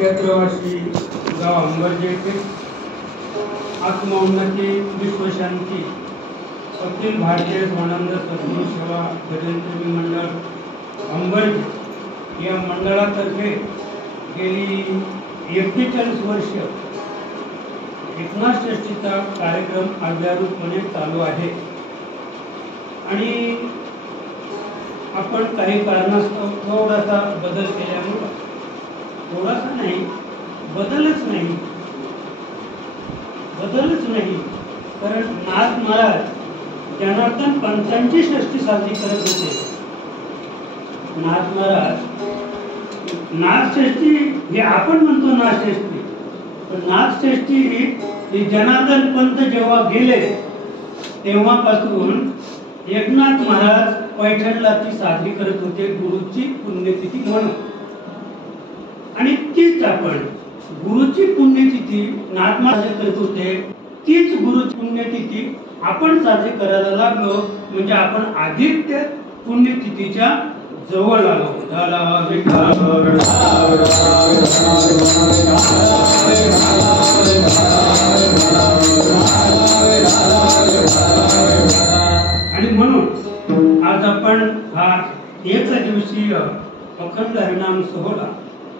क्षेत्रवासी गाव अंबर्जे येथे आत्मोन्नती विश्वशांती अखिल भारतीय स्वानंद सद्गुरू सेवा भजनप्रेमी मंडळ अंबर्जे या मंडळातर्फे गेली 41 वर्ष एकनाथ षष्ठीचा कार्यक्रम अव्याहतपणे चालू आहे आणि आपण काही कारणास्तव थोडासा बदल केल्यामुळे थोडासा नाही बदलच नाही कारण नाथ महाराज जनार्दन पंचांची षष्ठी साजरी करत होते। नाथ महाराज नाथ षष्ठी हे आपण म्हणतो नाथ षष्ठी, पण नाथ षष्ठी ही जनार्दन पंत जेव्हा गेले तेव्हापासून एकनाथ महाराज पैठणला ती साजरी करत होते गुरुची पुण्यतिथी म्हणून। आणि तीच आपण गुरुची पुण्यतिथी नाथ महाराज करत होते, तीच गुरुची पुण्यतिथी आपण साजरी करायला लागलो म्हणजे आपण अधिक त्या पुण्यतिथीच्या जवळ आलो। आणि म्हणून आज आपण हा एक दिवसीय अखंड हरिनाम सोहळा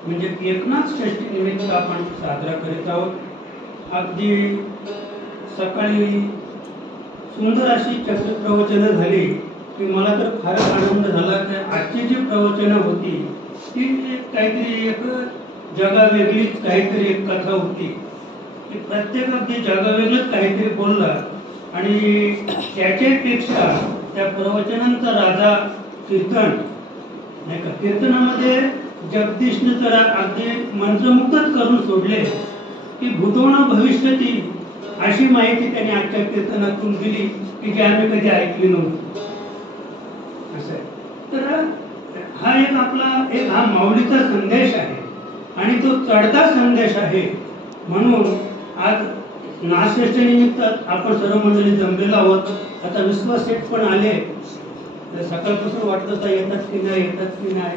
म्हणजे एकनाथ षष्ठी निमित्त आपण साजरा करीत आहोत। अगदी सकाळी सुंदर अशी चक्र प्रवचनं झाली की मला तर फारच आनंद झाला की आजची जी प्रवचनं होती ती काहीतरी एक जगावेगळीच काहीतरी एक कथा होती की प्रत्येक अगदी जगावेगळंच काहीतरी बोलला आणि त्याच्यापेक्षा त्या प्रवचनांचा राजा कीर्तन नाही का, कीर्तनामध्ये जगदीशने तर अगदी मंत्रमुग्धच करून सोडले की भूतोन भविष्यती अशी माहिती त्यांनी आजच्या कीर्तनातून दिली की जी आम्ही कधी ऐकली नव्हती। असं आहे तर हा एक आपला एक हा माऊलीचा संदेश आहे आणि तो चढता संदेश आहे। म्हणून आज नाथ षष्ठी निमित्त आपण सर्व मंडळी जमलेलो आहोत। आता विश्वास सेठ पण आले, सकाळपासून वाटत होता येतात की नाही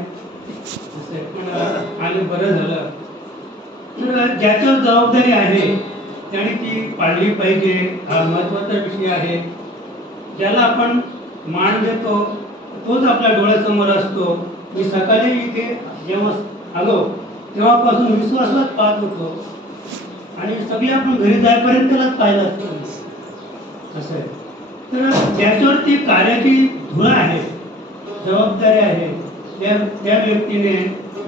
पण आले, बरं झालं। तर ज्याच्यावर जबाबदारी आहे त्याने ती पाळली पाहिजे, हा महत्वाचा विषय आहे। ज्याला आपण मान देतो तोच आपल्या डोळ्यासमोर असतो। मी सकाळी इथे जेव्हा आलो तेव्हापासून विश्वासच पाहत होतो आणि सगळे आपण घरी जाईपर्यंत त्यालाच पाहिलं असतं। असं आहे तर ज्याच्यावरती कार्याची धुरा आहे, जबाबदारी आहे, त्या व्यक्तीने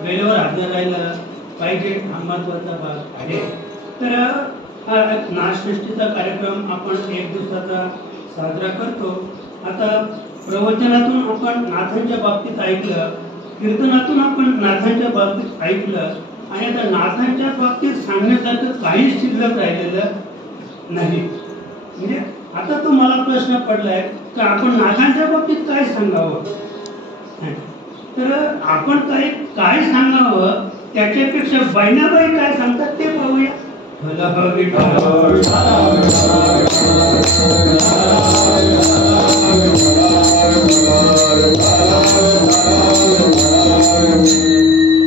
वेळेवर हजर राहायला पाहिजे, हा महत्वाचा भाग आहे। तर हा नाथ षष्ठीचा कार्यक्रम आपण एक दिवसाचा साजरा करतो। आता प्रवचनातून आपण नाथांच्या बाबतीत ऐकलं, कीर्तनातून आपण नाथांच्या बाबतीत ऐकलं आणि आता नाथांच्या बाबतीत सांगण्यासारखं काहीच शिल्लक राहिलेलं नाही। म्हणजे आता तो मला प्रश्न पडलाय की आपण नाथांच्या बाबतीत काय सांगावं, तर आपण काय सांगावं त्याच्यापेक्षा बहिणाबाई काय सांगतात ते पाहूया।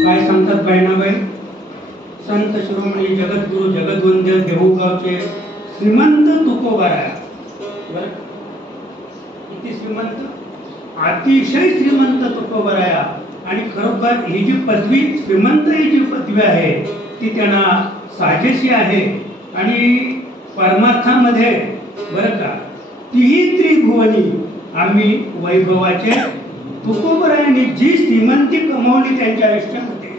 काय सांगतात बहिणाबाई? संत शिरोमणी जगद्गुरु जगद्वंद्य देहूगावचे श्रीमंत तुकोबाराया, बरं किती श्रीमंत, अतिशय श्रीमंत तुकोबाराया। आणि खरोखर ही जी पदवी श्रीमंत ही जी पदवी आहे ती त्यांना साजेशी आहे आणि परमार्थामध्ये बरं का तीही त्रिभुवनी आम्ही वैभवाचे। तुकोबारायांनी जी श्रीमंती कमावली त्यांच्या आयुष्यामध्ये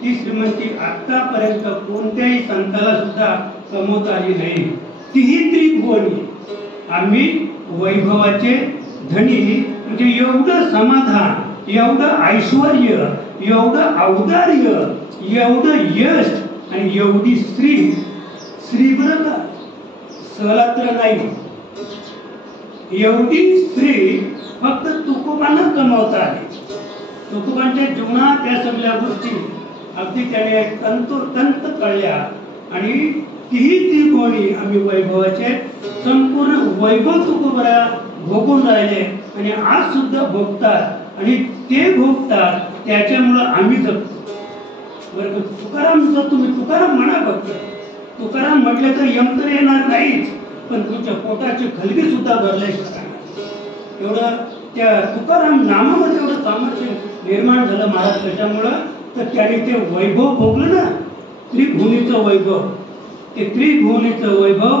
ती श्रीमंती आतापर्यंत कोणत्याही संताला सुद्धा कमवता आली नाही। तीही त्रिभुवनी आम्ही वैभवाचे धनी, म्हणजे एवढं समाधान, एवढं ऐश्वर्य, एवढं औदार्य, एवढं यश आणि एवढी स्त्री बरं का, सहलात्र नाही, एवढी स्त्री फक्त तुकोबांनाच कमावता आली। तुकोबांच्या जीवनात या सगळ्या गोष्टी अगदी त्याने तंतोतंत कळल्या आणि तीही त्रिभुवनी आम्ही वैभवाचे संपूर्ण वैभव तुकोबारा भोगून राहिले आणि आज सुद्धा भोगतात आणि ते भोगतात त्याच्यामुळे आम्ही जगतो। बरं तुकाराम जर तुम्ही तुकाराम म्हणा फक्त, तुकाराम म्हटलं तर यंत्र येणार नाहीच, पण तुमच्या पोटाची खलगी सुद्धा धरल्याशिवाय एवढं त्या तुकाराम नामामध्ये एवढं सामर्थ्य निर्माण झालं महाराज. त्याच्यामुळं तर त्याने ते वैभव भोगलं ना, त्रिभुवनीचं वैभव. ते त्रिभुवनीचं वैभव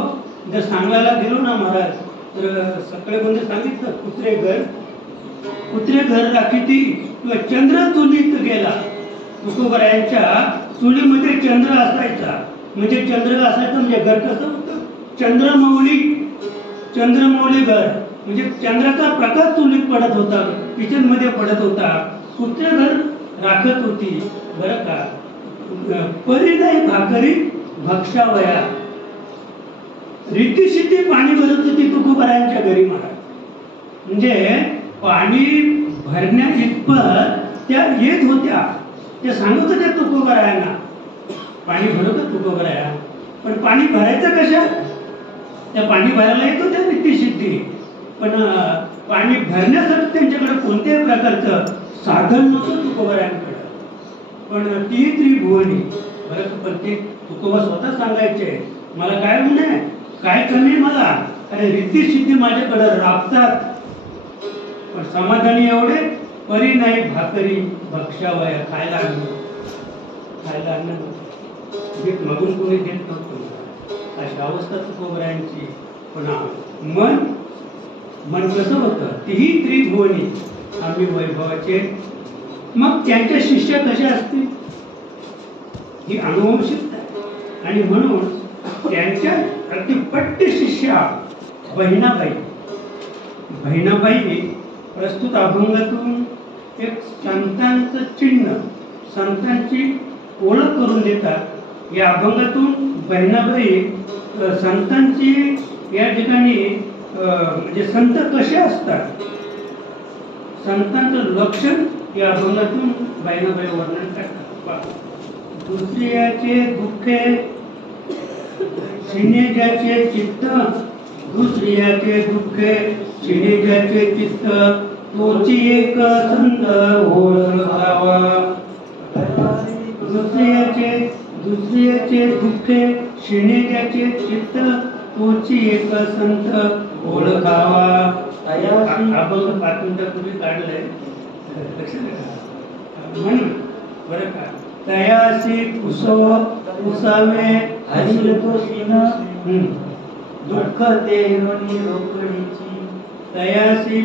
जर सांगायला गेलो ना महाराज, तर सगळे कोणते सांगितलं, कुत्रे घर राखीती किंवा चंद्र चुलीत गेला. तुकोबरायांच्या चुलीमध्ये चंद्र असायचा, म्हणजे चंद्र असायचं म्हणजे घर कसं होतं, चंद्रमौली घर म्हणजे चंद्राचा प्रकाश चुलीत पडत होता, किचन मध्ये पडत होता. कुत्रे घर राखत होती. बरं का, परी नाही भाकरी भक्षावया, रीतीशीती पाणी भरत होती तुकोबरायांच्या घरी महाराज. म्हणजे पाणी भरण्या इतपत त्या येत होत्या. त्या सांगत होत्या तुकोबरायांना, पाणी भरत तुकोबराया, पण पाणी भरायचं कशा, त्या पाणी भरायला येत होत्या रीतीसिद्धी, पण पाणी भरण्यासाठी त्यांच्याकडे कोणत्याही प्रकारचं साधन नव्हतं तुकोबरायांकडे. पण ती त्रिभुवनी बरं, पण ते तुकोबा स्वतः सांगायचे, मला काय म्हणे, काय कमी मला, अरे रीतीसिद्धी माझ्याकडे राबतात, पण समाधानी एवढे, परी नाही भाकरी भक्षावया, खायला आणणं मगून कोणी देत नव्हतं. अशी अवस्था तुकोबरायांची. पण मन कसं होतं, तीही त्रिभुवनी आम्ही वैभवाचे. मग त्यांच्या शिष्य कशा असतील, ही अनुवंशिकता. आणि म्हणून त्यांच्या अगदी पट्ट शिष्या बहिणाबाई प्रस्तुत अभंगातून एक संतांचं चिन्ह, संतांची ओळख करून देतात. या अभंगातून बहिणाबाई संतांची या ठिकाणी म्हणजे संत कसे असतात, संतांचं लक्षण या अभंगातून बहिणाबाई वर्णन करतात. दुसऱ्याचे दुःखे शिनेजाचे चित्त, दुसऱ्याचे दुःखे शिनेजाचे चित्त, तोची एक संत ओळखावा. दुसऱ्याचे दुःखे शिनेजाचे चित्त, तोची एक संत ओळखावा. अभंग पातुंडापूर्वी काढलंय, म्हणून बरं का, तयासी पुसावे दुःख ते रोकडीची, तयासी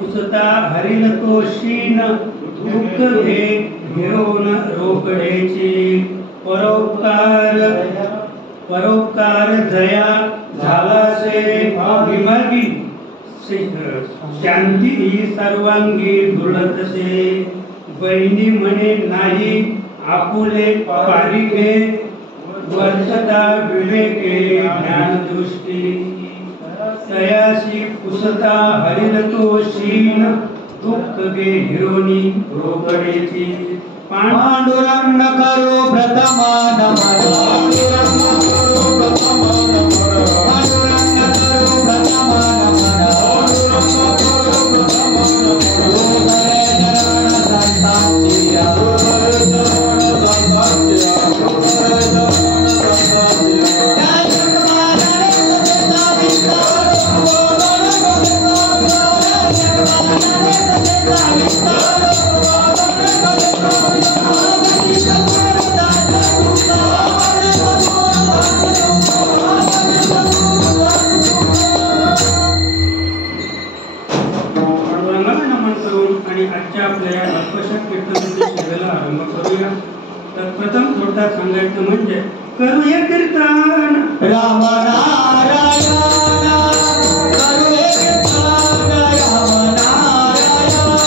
पुसता हरिल तो शीन, दुःख घे घेऊन रोकडेची. परोपकार दया झाला से विभागी, शांती ही सर्वांगी दृढतसे. बहिणी म्हणे नाही आपुले पारिके, वर्षता विवेके ज्ञान दृष्टी. तयासी पुसता हरिल तो शीन, दुःख गे हिरोनी रोकडेची. पांडुरंग करो प्रथमा नमन, पांडुरंग करो प्रथमा नमन, पांडुरंग करो प्रथमा नमन, पांडुरंग करो प्रथमा नमन. आणि आजच्या आपल्या या अल्पशा कीर्तनाच्या सेवेला आरंभ करूया. तर प्रथम थोडक्यात सांगायचं म्हणजे करूया कीर्तन राम नारायण, करूया कीर्तन राम नारायण.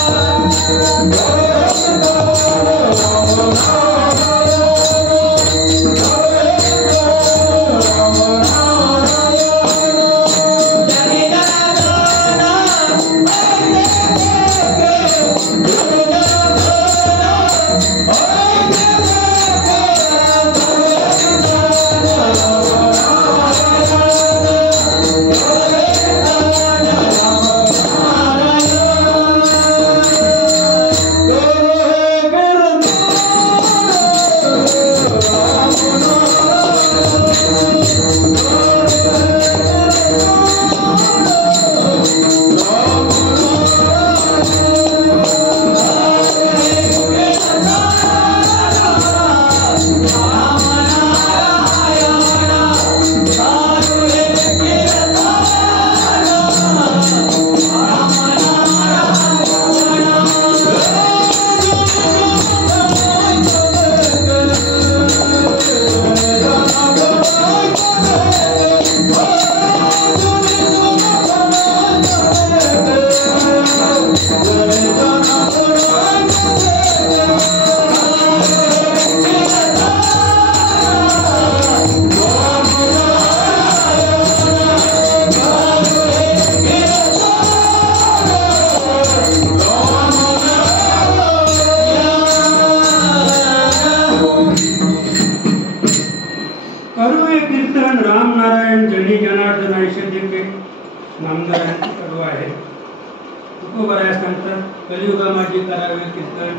नामाचे करावे कीर्तन,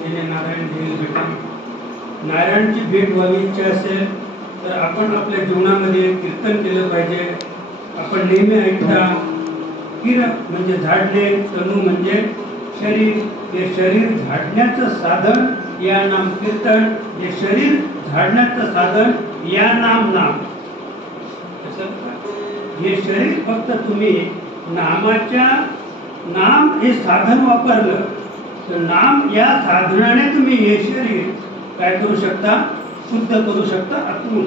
त्याने नारायण देईल भेटेल. नारायणची भेट व्हावी इच्छा असेल तर आपण आपल्या जीवनामध्ये कीर्तन केलं पाहिजे. आपण नेहमी ऐकता किर म्हणजे झाडणे, तनू म्हणजे शरीर. हे शरीर झाडण्याचं साधन या नाम कीर्तन, हे शरीर झाडण्याचं साधन या नाम नाम. हे शरीर फक्त तुम्ही नामाच्या नाम हे साधन वापरलं तर नाम या साधनाने तुम्ही हे शरीर काय करू शकता, शुद्ध करू शकता आतून.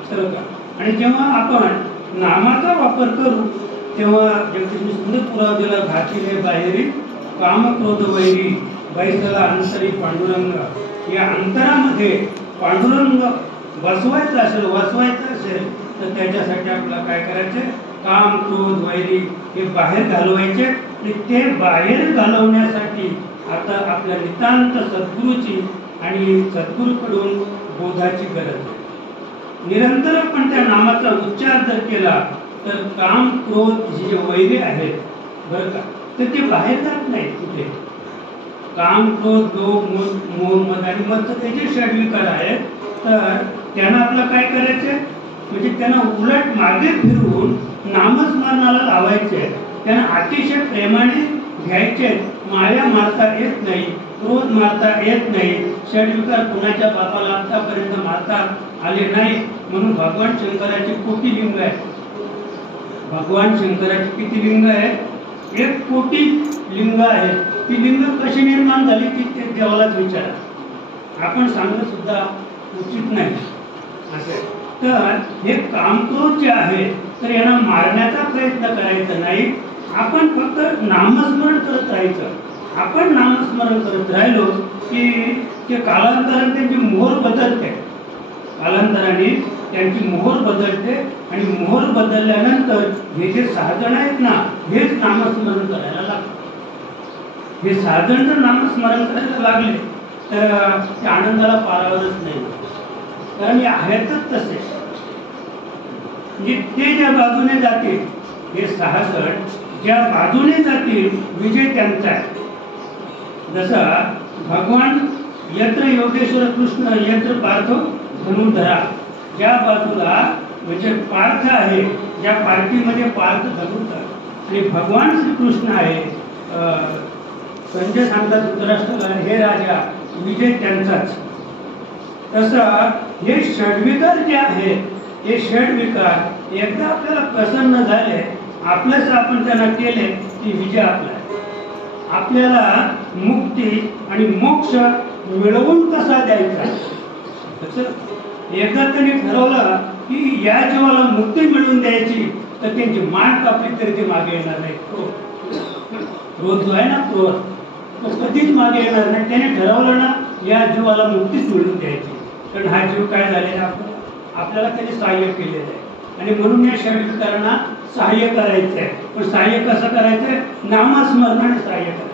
असं का? आणि जेव्हा आपण नामाचा वापर करू तेव्हा जगदीशने सुंदर पुरावा दिला, घातिले बाहेरी काम क्रोध वैरी बैसला अंतरी पांडुरंग. या अंतरामध्ये पांडुरंग बसवायचं असेल, वाचवायचं असेल तर त्याच्यासाठी आपल्याला काय करायचं, काम क्रोध वैरी हे बाहेर घालवायचे. आणि ते बाहेर घालवण्यासाठी आता आपल्या नितांत सद्गुरूची आणि सद्गुरूकडून बोधाची गरज आहे. निरंतर आपण त्या नामाचा उच्चार जर केला तर काम क्रोध जे वैरी आहेत बरं का, तर ते बाहेर जात नाही कुठे. काम क्रोध लोभ मोह मद आणि मद ते जे षड्विकार आहेत तर त्यांना आपलं काय करायचं, म्हणजे त्यांना उलट मागे फिरून नामस्मरणाला लावायचे. त्यांना अतिशय प्रेमाने घ्यायचे. माया मारता येत नाही, क्रोध मारता येत नाही, षड्विकार कुणाच्या बापाला आतापर्यंत मारता आले नाही. म्हणून भगवान शंकराची कोटी लिंग आहे. भगवान शंकराची किती लिंग आहे, 1 कोटी लिंग आहे. ती लिंग कशी निर्माण झाली ती ते देवालाच विचारा, आपण सांगणं सुद्धा उचित नाही. असे तर हे कामक्रोध जे आहे तर यांना मारण्याचा प्रयत्न करायचा नाही. आपण फक्त नामस्मरण करत राहायचं. आपण नामस्मरण करत राहिलो की ते कालांतराने त्यांची मोहर बदलते. कालांतराने त्यांची मोहर बदलते आणि मोहर बदलल्यानंतर हे जे 6 जण आहेत ना हेच नामस्मरण करायला लागतात. हे 6 जण जर नामस्मरण करायला लागले तर त्या आनंदाला पारावरच नाही, कारण हे आहेतच तसे. म्हणजे ते ज्या बाजूने जातील, हे 6 जण ज्या बाजूने जातील विजय त्यांचा आहे. जसा भगवान यत्र योगेश्वर कृष्ण यत्र पार्थ धनुर्धरा, ज्या बाजूला म्हणजे पार्थ आहे, ज्या पार्टीमध्ये पार्थ धनुर्धर आणि भगवान श्रीकृष्ण आहे. संजय सांगतात धृतराष्ट्राला, हे राजा विजय त्यांचाच. तसं हे षड्विकार जे आहेत, हे षड्विकार एकदा आपल्याला प्रसन्न झाले, आपलंच आपण त्यांना केले की विजय आपला. आपल्याला मुक्ती आणि मोक्ष मिळवून कसा द्यायचा, एकदा त्यांनी ठरवलं की या जीवाला मुक्ती मिळवून द्यायची तर त्यांची मान कापली तरी ते मागे येणार नाही. क्रोध जो आहे ना, क्रोध तो कधीच मागे येणार नाही. त्याने ठरवलं ना या जीवाला मुक्तीच मिळवून द्यायची, कारण हा जीव काय झालेला आपल्याला त्याने सहाय्य केलेलं आहे. आणि म्हणून या षड्विकारांना सहाय्य करायचं आहे. पण सहाय्य कसं करायचंय, नामस्मरणाने सहाय्य करायचं.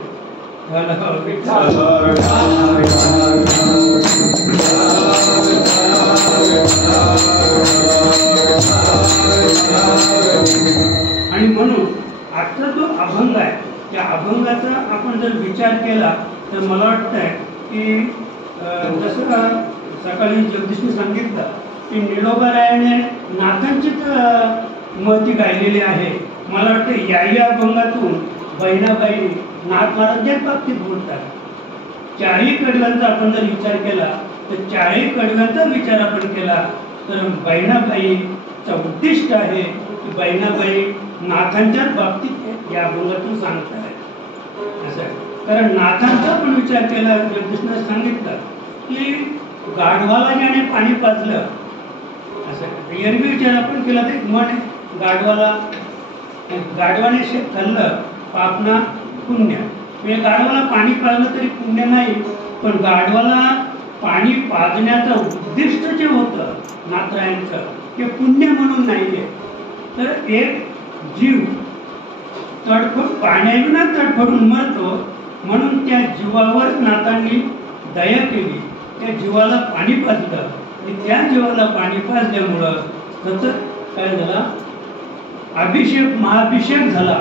आणि म्हणून आजचा जो अभंग आहे त्या अभंगाचा आपण जर विचार केला तर मला वाटतंय की जसं सकाळी जगदीशने सांगितलं की निलोबारायाने नाथांचीच महती गायलेली आहे. मला वाटतं या अभंगातून बहिणाबाई नाथ महाराजांच्याच बाबतीत बोलतात. 4ही कडव्यांचा आपण जर विचार केला तर 4ही कडव्यांचा विचार आपण केला तर बहिणाबाईचा उद्दिष्ट आहे की बहिणाबाई नाथांच्याच बाबतीत या अभंगातून सांगतात. असं आहे, कारण नाथांचा पण विचार केला. जगदीशने सांगितलं की गाढवाला ज्याने पाणी पाजलं, असं एरवी विचार आपण केला तर म्हण गाढवाला, गाढवाने शेत खाल्लं पापना पुण्य. म्हणजे गाढवाला पाणी पाजलं तरी पुण्य नाही, पण गाढवाला पाणी पाजण्याचं उद्दिष्ट जे होतं नाथरायांचं ते पुण्य म्हणून नाहीये. तर एक जीव पाण्याविना तडफडून मरतो, म्हणून त्या जीवावर नाथांनी दया केली, त्या जीवाला पाणी पाजलं. आणि त्या जीवाला पाणी पाजल्यामुळं सतत काय झाला, अभिषेक महाअभिषेक झाला.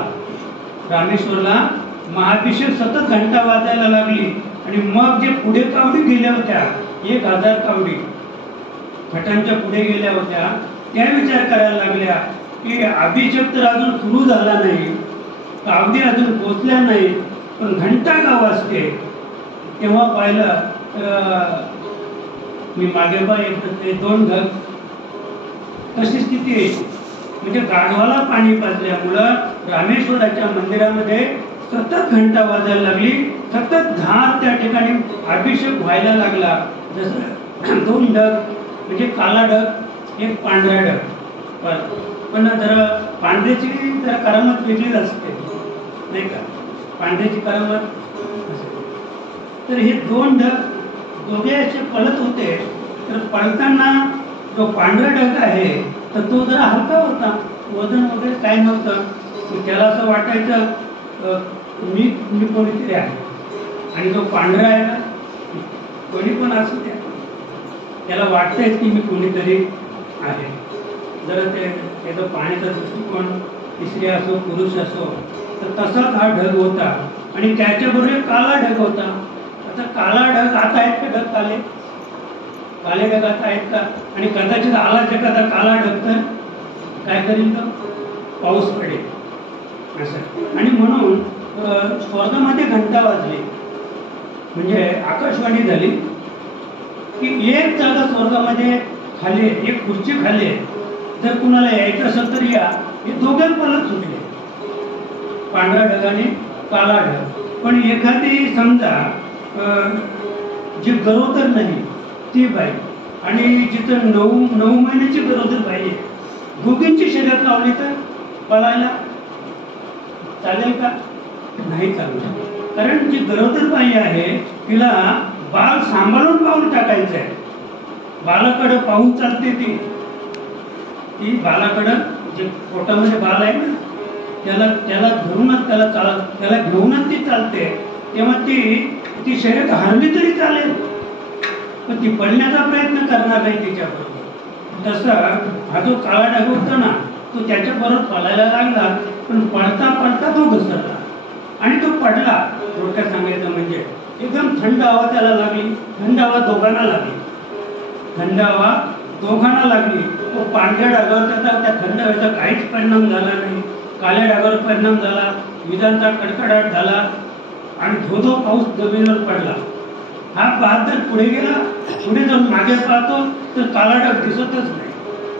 रामेश्वरला महाभिषेक सतत घंटा वाजायला लागली आणि मग जे पुढे कावडी गेल्या होत्या 1000 कावडी भटांच्या पुढे गेल्या होत्या, त्या विचार करायला लागल्या की अभिषेक तर अजून सुरू झाला नाही, कावडी अजून पोचल्या नाही, पण घंटा का वाजते. तेव्हा पाहिलं मी मागे ते 2 ढग कशी स्थिती आहे, म्हणजे गाढवाला पाणी पाजल्यामुळं रामेश्वराच्या मंदिरामध्ये सतत घंटा वाजायला लागली, सतत धार त्या ठिकाणी अभिषेक व्हायला लागला. जसं 2 ढग म्हणजे काला ढग, एक पांढरा ढग. पण जरा पांढऱ्याची जरा करामत वेगळीच असते नाही का, पांढऱ्याची करामत. तर हे 2 ढग दोघे असे पळत होते. तर पळताना जो पांढरा ढग आहे तर तो जरा हलका होता, वजन वगैरे काय नव्हतं. त्याला असं वाटायचं मी कोणीतरी आहे. आणि जो पांढरा आहे ना, कोणी पण असू द्या, त्याला वाटतंय की मी कोणीतरी आहे. जर त्याचा पाण्याचा दृष्टिकोन स्त्री असो पुरुष असो तर तसाच हा ढग होता. आणि त्याच्याबरोबर काला ढग होता. आता काला ढग आता आहेत का ढग काले ढग आता आहेत का. आणि कदाचित आला एखादा काला ढग तर काय करील तो पाऊस पडेल असं. आणि म्हणून स्वर्गामध्ये घंटा वाजली म्हणजे आकाशवाणी झाली की एक जागा स्वर्गामध्ये खाली, एक खुर्ची खाली आहे, जर कुणाला यायचं असेल तर या. हे दोघे पळत सुटले, पांढरा ढग आणि काला ढग. पण एखादी समजा जी गरोदर नाही ती बाई आणि जिथं 9 महिन्याची गरोदर बाई आहे, दोघींची शर्यत लावली तर पळायला चालेल का. नाही चालणार. कारण जी गरोदर बाई आहे तिला बाल सांभाळून पाऊल टाकायचं आहे. बालाकडं पाहून चालते ती बालाकडं जे पोटामध्ये बाल आहे ना त्याला धरूनच त्याला घेऊनच ती चालते. तेव्हा ती शर्यत हरली तरी चालेल, पण ती पळण्याचा प्रयत्न करणार नाही तिच्याबरोबर. तसं हा जो काळा ढग होता ना तो त्याच्याबरोबर पळायला लागला, पण पळता पळता तो घसरला आणि तो पडला. थोडक्यात सांगायचं म्हणजे एकदम थंड हवा त्याला लागली, थंड हवा दोघांना लागली. तो पांढऱ्या ढगावर त्या थंड हवेचा काहीच परिणाम झाला नाही, काळ्या ढगावर परिणाम झाला, विजांचा कडकडाट झाला आणि धो पाऊस जमिनीवर पडला. हा पाहत जर पुढे गेला, पुढे जाऊन मागे पाहतो तर काळा ढग दिसतच नाही.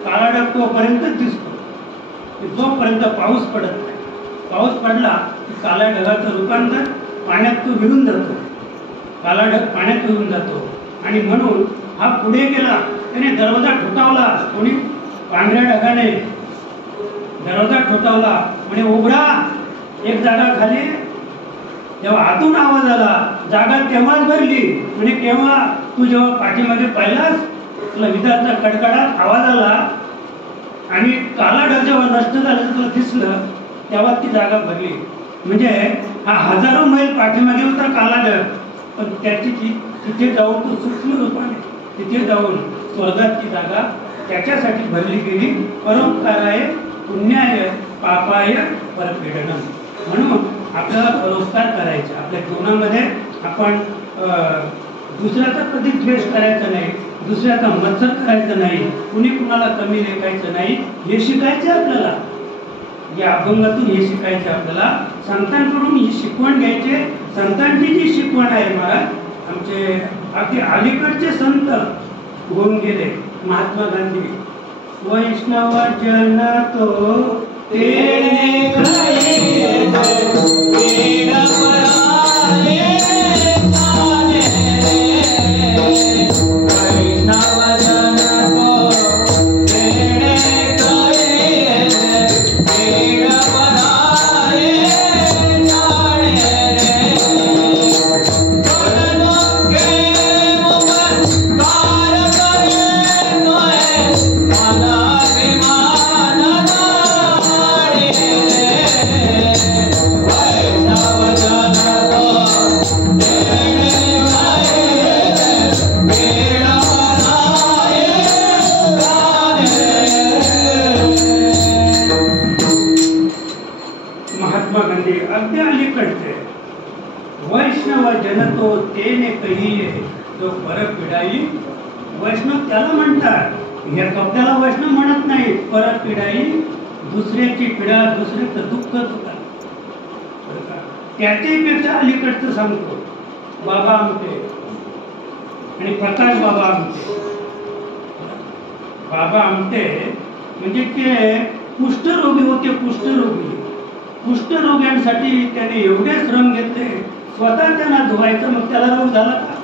काळा ढग तोपर्यंतच दिसतो जोपर्यंत पाऊस पडत नाही. पाऊस पडला की काळ्या ढगाचं रूपांतर पाण्यात तो विरून जातो, काळा ढग पाण्यात विरून जातो. आणि म्हणून हा पुढे गेला, त्याने दरवाजा ठोठावला. कोणी पांढऱ्या ढगाने दरवाजा ठोठावला म्हणजे उघडा. एक जागा खाली. जेव्हा आतून आवाज आला जागा तेव्हाच भरली. म्हणजे केव्हा तू जेव्हा पाठीमध्ये पाहिलास तुला विजांचा कडकडाट आवाज आला आणि काला ढग जेव्हा नष्ट झालं तुला दिसलं तेव्हा ती जागा भरली. म्हणजे हा हजारो मैल पाठीमागे होता काला ढग, पण त्याची तिथे जाऊन तो सूक्ष्म रूपाने तिथे जाऊन स्वर्गात ती जागा त्याच्यासाठी भरली गेली. परोपकाराय पुण्याय पापाय परपीडनम. म्हणून आपल्याला परोपकार करायचा. आपल्या जीवनामध्ये आपण दुसऱ्याचा कधी द्वेष करायचा नाही, दुसऱ्याचा मत्सर करायचा नाही, कुणी कुणाला कमी लेखायचं नाही. हे शिकायचं आपल्याला. या अभंगातून हे शिकायचं आपल्याला. संतांकडून ही शिकवण घ्यायचे. संतांची जी शिकवण आहे महाराज, आमचे अगदी अलीकडचे संत होऊन गेले महात्मा गांधी. वैष्णव जन तो तेने Yeah. ते ने कहिये जो परत पिढाई वैष्णव त्याला म्हणतात. ह्या कपड्याला वैष्णव म्हणत नाही. परत पिढाई दुसऱ्याची पिढा दुसऱ्याचं दुःख होता. त्याच्यापेक्षा अलीकडचं सांगतो बाबा आमटे आणि प्रकाश बाबा आमटे. बाबा आमटे म्हणजे ते कुष्ठरोगी होते. कुष्ठरोग्यांसाठी त्याने एवढे श्रम घेतले. स्वतः त्यांना धुवायचं. मग त्याला रोग झाला का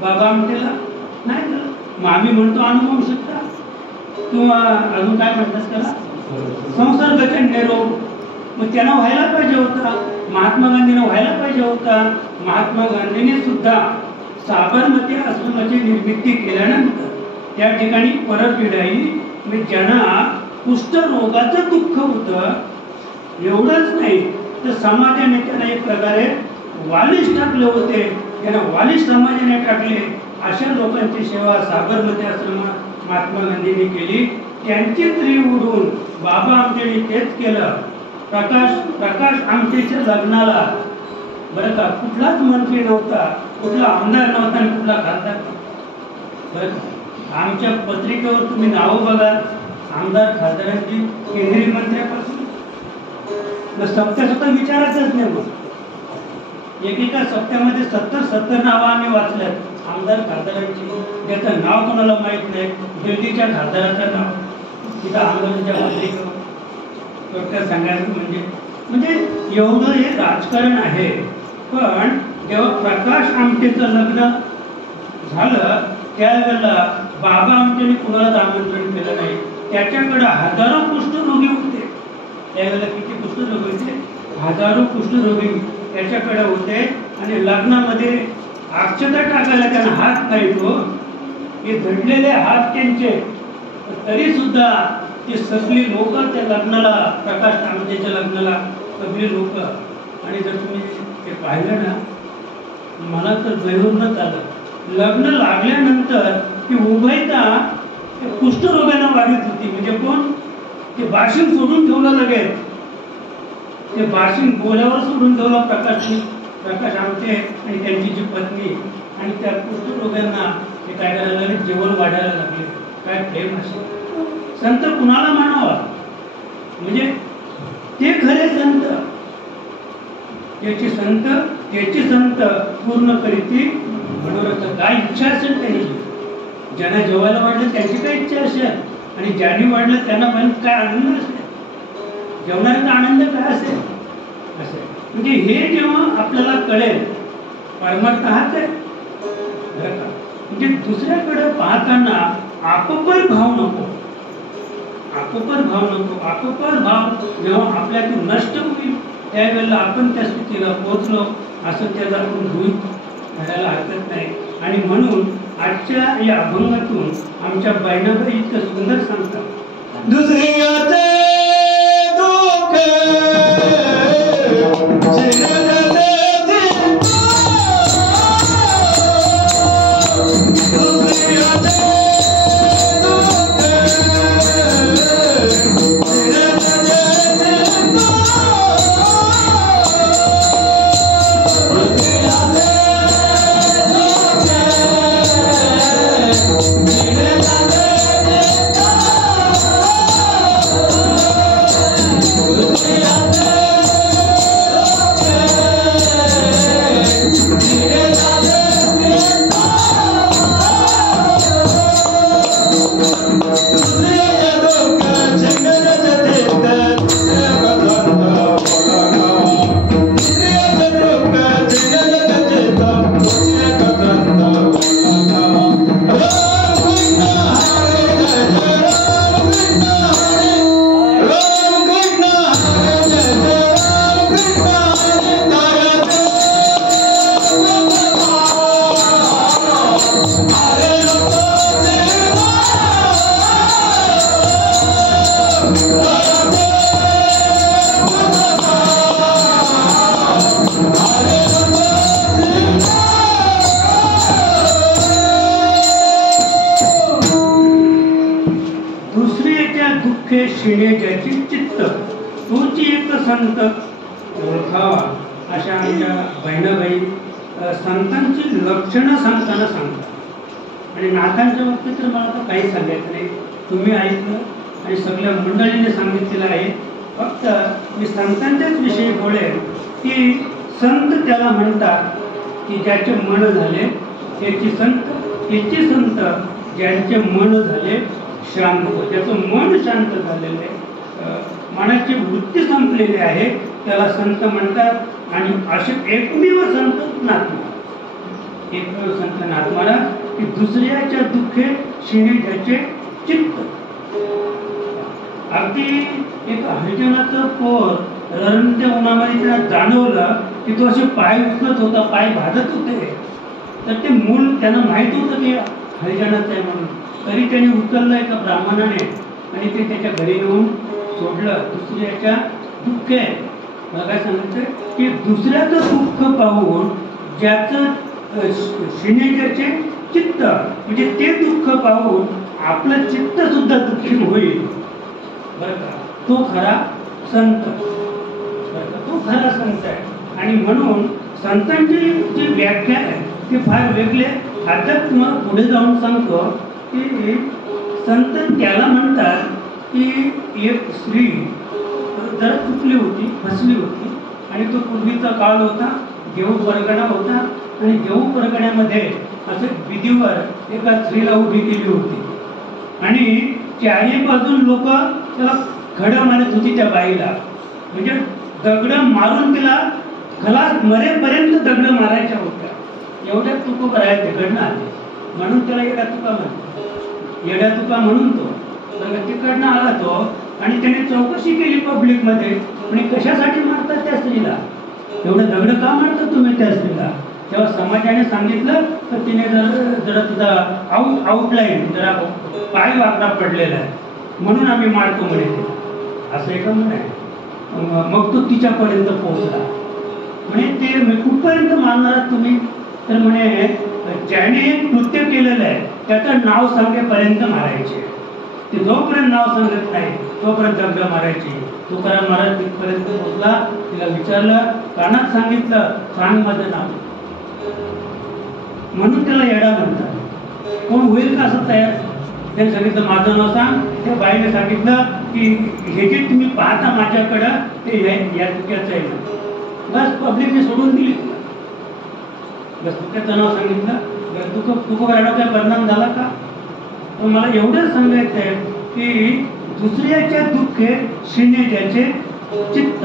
बाबा आमटेला? नाही झाला. मग आम्ही म्हणतो अनुवंशिकता किंवा अजून काय म्हणतात त्याला संसर्गजन्य रोग. मग त्यांना व्हायला पाहिजे होता. महात्मा गांधींना व्हायला पाहिजे होता. महात्मा गांधींनी सुद्धा साबरमती आश्रमाची निर्मिती केल्यानंतर त्या ठिकाणी परत पिढाई म्हणजे ज्यांना कुष्ठरोगाचं दुःख होतं एवढंच नाही तर समाजाने त्यांना एक प्रकारे वालिश टाकले होते. त्यांना वालिश समाजाने टाकले. अशा लोकांची सेवा साबरमती आश्रमात महात्मा गांधींनी केली. त्यांची स्त्री उडून बाबा आमटेंनी तेच केलं. प्रकाश आमटेच्या लग्नाला बरं का कुठलाच मंत्री नव्हता, कुठला आमदार नव्हता आणि कुठला खासदार नव्हता. बरं का आमच्या पत्रिकेवर तुम्ही नावं बघा आमदार खासदारांची केंद्रीय मंत्र्यापासून सप्त्या विचारायचंच नाही. मग एकेका सप्त्यामध्ये 70 नावं आम्ही वाचल्यात आमदार खासदारांची. ज्याचं नाव कोणाला माहीत नाही. दिल्लीच्या खासदाराचं नाव तिथं आंदोलनाच्या पत्रिकेवर थोडक्यात सांगायचं म्हणजे एवढं हे राजकारण आहे. पण जेव्हा प्रकाश आमटेचं लग्न झालं त्यावेळेला बाबा आमटेने कुणालाच आमंत्रण केलं नाही. त्याच्याकडे हजारो कुष्ठरोगी होते. त्यावेळेला किती कुष्ठरोगी होते? हजारो कुष्ठरोगी त्याच्याकडे होते. आणि लग्नामध्ये अक्षता टाकायला त्यांना हात नाही. तो हे झडलेले हात त्यांचे. तरी सुद्धा ती सगळी लोक त्या लग्नाला प्रकाश आमटेच्या लग्नाला सगळी लोक. आणि जर तुम्ही ते पाहिलं ना मला तर जरूरच आलं. लग्न लागल्यानंतर ती उभयता कुष्ठरोगांना वाढत होती. म्हणजे कोण? ते बाशिंग सोडून ठेवलं लगेच. ते बाशिंग गोल्यावर सोडून ठेवलं प्रकाश आमटे आणि त्यांची जी पत्नी. आणि त्या कुष्ठरोगांना ते काय करायला लागले? जेवण वाढायला लागले. काय प्रेम असेल. संत कुणाला मानावा? म्हणजे ते खरे संत. त्याची संत पूर्ण करीती मनोरथ. काय इच्छा असेल त्यांची. ज्यांना जेवायला वाढलं त्यांची काय इच्छा असेल आणि ज्यांनी वाढलं त्यांना पण काय आनंद असेल. जेवणाचा आनंद काय असेल असेल. म्हणजे हे जेव्हा आपल्याला कळेल परमार्थ हाच आहे बरं का. म्हणजे दुसऱ्याकडे पाहताना आपोपर भाव नको. आपोपर भाव जेव्हा आपल्यातून नष्ट होईल त्यावेळेला आपण त्या स्थितीला पोहोचलो असं त्याला आपण गृहीत धरायला हरकत नाही. आणि म्हणून आजच्या या अभंगातून आमच्या बहिणाबाई इतकं सुंदर सांगतात. दुसऱ्याचे दुःख शिणे ज्याची चित्त तोची एक संत ओळखावा. अशा आमच्या बहिणाबाई संतांची लक्षणं सांगताना सांगतात. आणि नाथांच्या बाबतीत तर मला तर काही सांगायचं नाही, तुम्ही ऐकलं आणि सगळ्या मंडळीने सांगितलेलं आहे. फक्त मी संतांच्याच विषयी बोलेन की संत त्याला म्हणतात की ज्याचे मन झाले त्याची संत ज्यांचे मन झाले शांत, ज्याचं मन शांत झालेलं आहे, मनाची वृत्ती संपलेली आहे, त्याला संत म्हणतात. आणि असे एकमेव संत नाथ, एकमेव संत नाथ महाराज की दुसऱ्याच्या दुःखे शिणे त्याचे चित्त. अगदी एक हरिजनाचं पोर रडत्या उन्हामध्ये त्याला जाणवलं की तो असे पाय उचलत होता, पाय भाजत होते, तर ते मूल त्यांना माहीत होतं की हरिजनाचं आहे म्हणून, तरी त्याने उचललं एका ब्राह्मणाने आणि ते त्याच्या घरी येऊन सोडलं. दुसऱ्याच्या दुःख आहे, मला काय सांगायचं की दुसऱ्याचं दुःख पाहून ज्याचं शिनेच्याचे चित्त, म्हणजे ते दुःख पाहून आपलं चित्त सुद्धा दुःखी होईल बरं का, तो खरा संत बरं का, तो खरा संत आहे. आणि म्हणून संतांची जी व्याख्या आहे ती फार वेगळी आहे. आता तुम्हाला पुढे जाऊन सांगतो की संत त्याला म्हणतात की एक स्त्री जरा चुकली होती, फसली होती, आणि तो पूर्वीचा काळ होता, देव परगणा होता, आणि देव परगण्यामध्ये असं विधीवर एका स्त्रीला उभी केली होती आणि चारी बाजून लोक त्याला खडं मारत होती त्या बाईला, म्हणजे दगडं मारून तिला खलास मरेपर्यंत दगडं मारायच्या होत्या. एवढ्या तुको करायचे घडणं आले म्हणून त्याला येड्या तुका म्हणतो, येड्या तुका म्हणून तो तिकडनं आला तो. आणि त्याने चौकशी केली पब्लिकमध्ये, आणि कशासाठी मारतात त्या स्त्रीला, एवढं दगड का मारतात तुम्ही त्या स्त्रीला. तेव्हा समाजाने सांगितलं तर तिने जरा तुझा आउटलाईन जरा पाय वाकडा पडलेला आहे म्हणून आम्ही मारतो म्हणे ते, असं एक म्हणे. मग तो तिच्यापर्यंत पोहोचला, म्हणे ते कुठपर्यंत मारणार तुम्ही, तर म्हणे ज्याने कृत्य केलेलं आहे त्याचं नाव सांगेपर्यंत मारायचे, ते जोपर्यंत नाव सांगत नाही तोपर्यंत दगड मारायची. तुकाराम महाराज तिथपर्यंत पोहोचला, तिला विचारलं, कानात सांगितलं, सांग माझं नाव, म्हणून त्याला येडा म्हणतात. कोण होईल का असं तयार, त्याने सांगितलं माझं नाव सांग. त्या बाईने सांगितलं की हे जे तुम्ही पाहता माझ्याकडं ते या चुक्याचं आहे ना, बस पब्लिकने सोडून दिली. बस चुक्याचं नाव सांगितलं, तुकोबाराला काय परिणाम झाला का. तर मला एवढंच सांगायचं आहे की दुसऱ्याच्या दुःखे शिणे ज्याचे चित्त,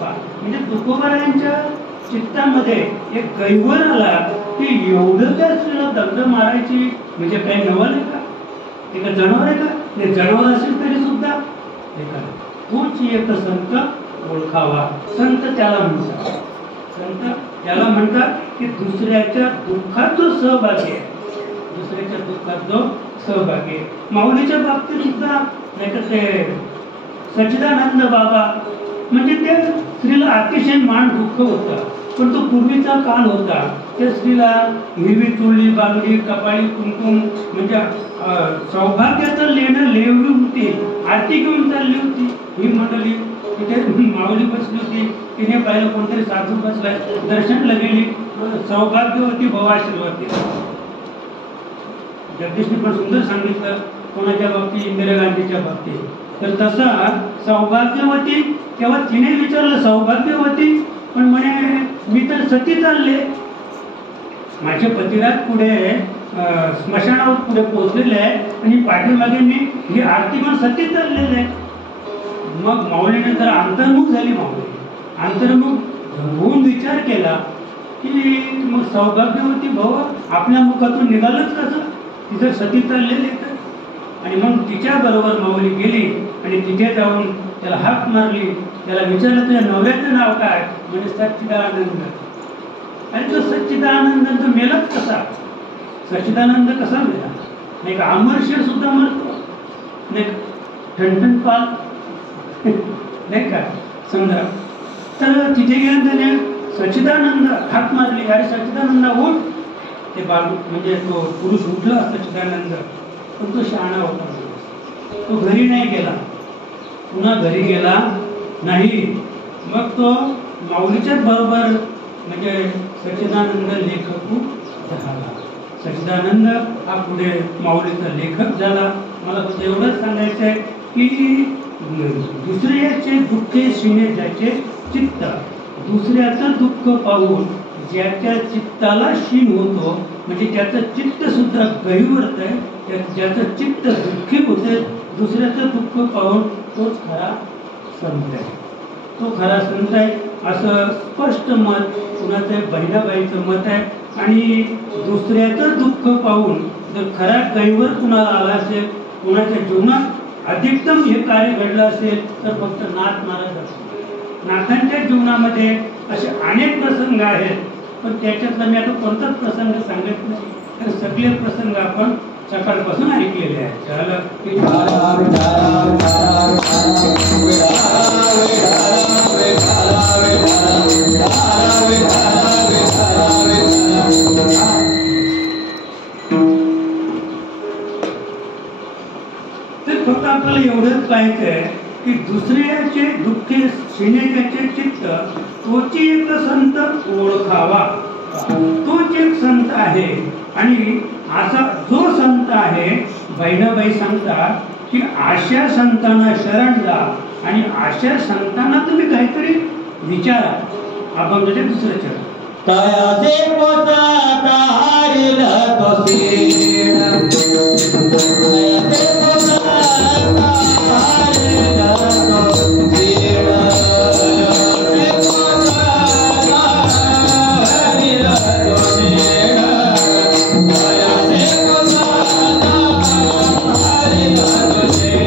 म्हणजे तुकोबारायांच्या चित्तामध्ये एक कैवर आला की एवढं त्या स्त्रीला दगड मारायची म्हणजे काही नवल आहे का, ते का जनावर आहे का, ते जनावर असेल तरी सुद्धा तोच एक संत ओळखावा. संत त्याला म्हणतात, संत त्याला म्हणतात की दुसऱ्याच्या दुःखात जो सहभागी आहे, दुसऱ्याच्या दुःखात जो सहभागी. माऊलीच्या बाबतीत सुद्धा नाही तर ते सच्चिदानंद बाबा, म्हणजे त्या स्त्रीला अतिशय मान दुःख होतं, पण तो पूर्वीचा काळ होता. त्या स्त्रीला हिरवी चोळी, बांगडी, कपाळी, कुंकुम, म्हणजे सौभाग्याचं लेणं लेवली होती. आरती घेऊन चालली होती ही मंडळी, तिथे माऊली बसली होती, तिने पाहिलं कोणतरी साधू बसलाय, दर्शनला गेली, सौभाग्यवती भवाशीर्वती. जगदीशने पण सुंदर सांगितलं कोणाच्या बाबतीत, इंदिरा गांधीच्या बाबतीत. तर तसा सौभाग्यवती, तेव्हा तिने विचारलं सौभाग्यवती, पण म्हणे मी तर सती चालले, माझे पतिराज पुढे स्मशानावर पुढे पोहोचलेले आहे आणि पाठीमागे मी ही आरती पण सती चाललेले आहे. मग माऊलीने जर अंतर्मुख झाली, माऊली अंतर्मुख होऊन विचार केला की मग सौभाग्यवती भाऊ आपल्या मुखातून निघालच कसं, तिथं सती चाललेले तर. आणि मग तिच्या बरोबर माऊली गेली आणि तिथे जाऊन त्याला हाक मारली, त्याला विचारलं तुझ्या नवऱ्याचं नाव काय, म्हणजे सच्चिदानंद. आणि तो सच्चिदानंद तो मेलाच कसा, सच्चिदानंद कसा मेला, नाही का अमरशीर सुद्धा मरतो, नाही ठणठण पाल नाही का समजा. तर तिथे गेल्यानंतर सच्चिदानंद हाक मारली, अरे सच्चिदानंद उठ. ते बालू म्हणजे तो पुरुष उठला सच्चिदानंद, पण तो शहाणा होता, तो घरी नाही गेला, पुन्हा घरी गेला नाही. मग तो माऊलीच्याच बरोबर म्हणजे सच्चिदानंद लेखक झाला. सच्चिदानंद हा पुढे माऊलीचा लेखक झाला. मला फक्त एवढंच सांगायचं आहे की दुसऱ्याचे दुःखे शिणे ज्याचे चित्त, दुसऱ्याचं दुःख पाहून ज्याच्या चित्ताला शीण होतो, म्हणजे त्याचं चित्त सुद्धा गहिवरत आहे, ज्याचं चित्त दुःखी होते, दुसऱ्याचं दुःख पाहून तोच खरा संत आहे, तो खरा संत आहे असं स्पष्ट मत कुणाचं बहिणाबाईचं मत आहे. आणि दुसऱ्याचं दुःख पाहून जर खरा गहिवर कुणाला आला असेल, कुणाच्या जीवनात अधिकतम हे कार्य घडलं असेल तर फक्त नाथ महाराज असतील. नाथांच्या जीवनामध्ये असे अनेक प्रसंग आहेत, पण त्याच्यातला मी आता कोणताच प्रसंग सांगत नाही, तर सगळे प्रसंग आपण सकाळपासून ऐकलेले आहेत. तर फक्त आपल्याला एवढंच पाहायचं आहे की दुसऱ्याचे दुःखे शिण्याचे चित्त तोची एक संत ओळखावा, तोच एक संत आहे. आणि असा जो संत आहे, बहिणाबाई सांगतात की अशा संतांना शरण जा आणि अशा संतांना तुम्ही काहीतरी विचारा. अभंगाचे दुसरं चरण. तयाचे पोसाता हरिला तो सीण, तयाचे पोसाता हरिला तो सीण, तयाचे पोसाता हरिला तो सीण, तयाचे पोसाता हरिला तो सीण,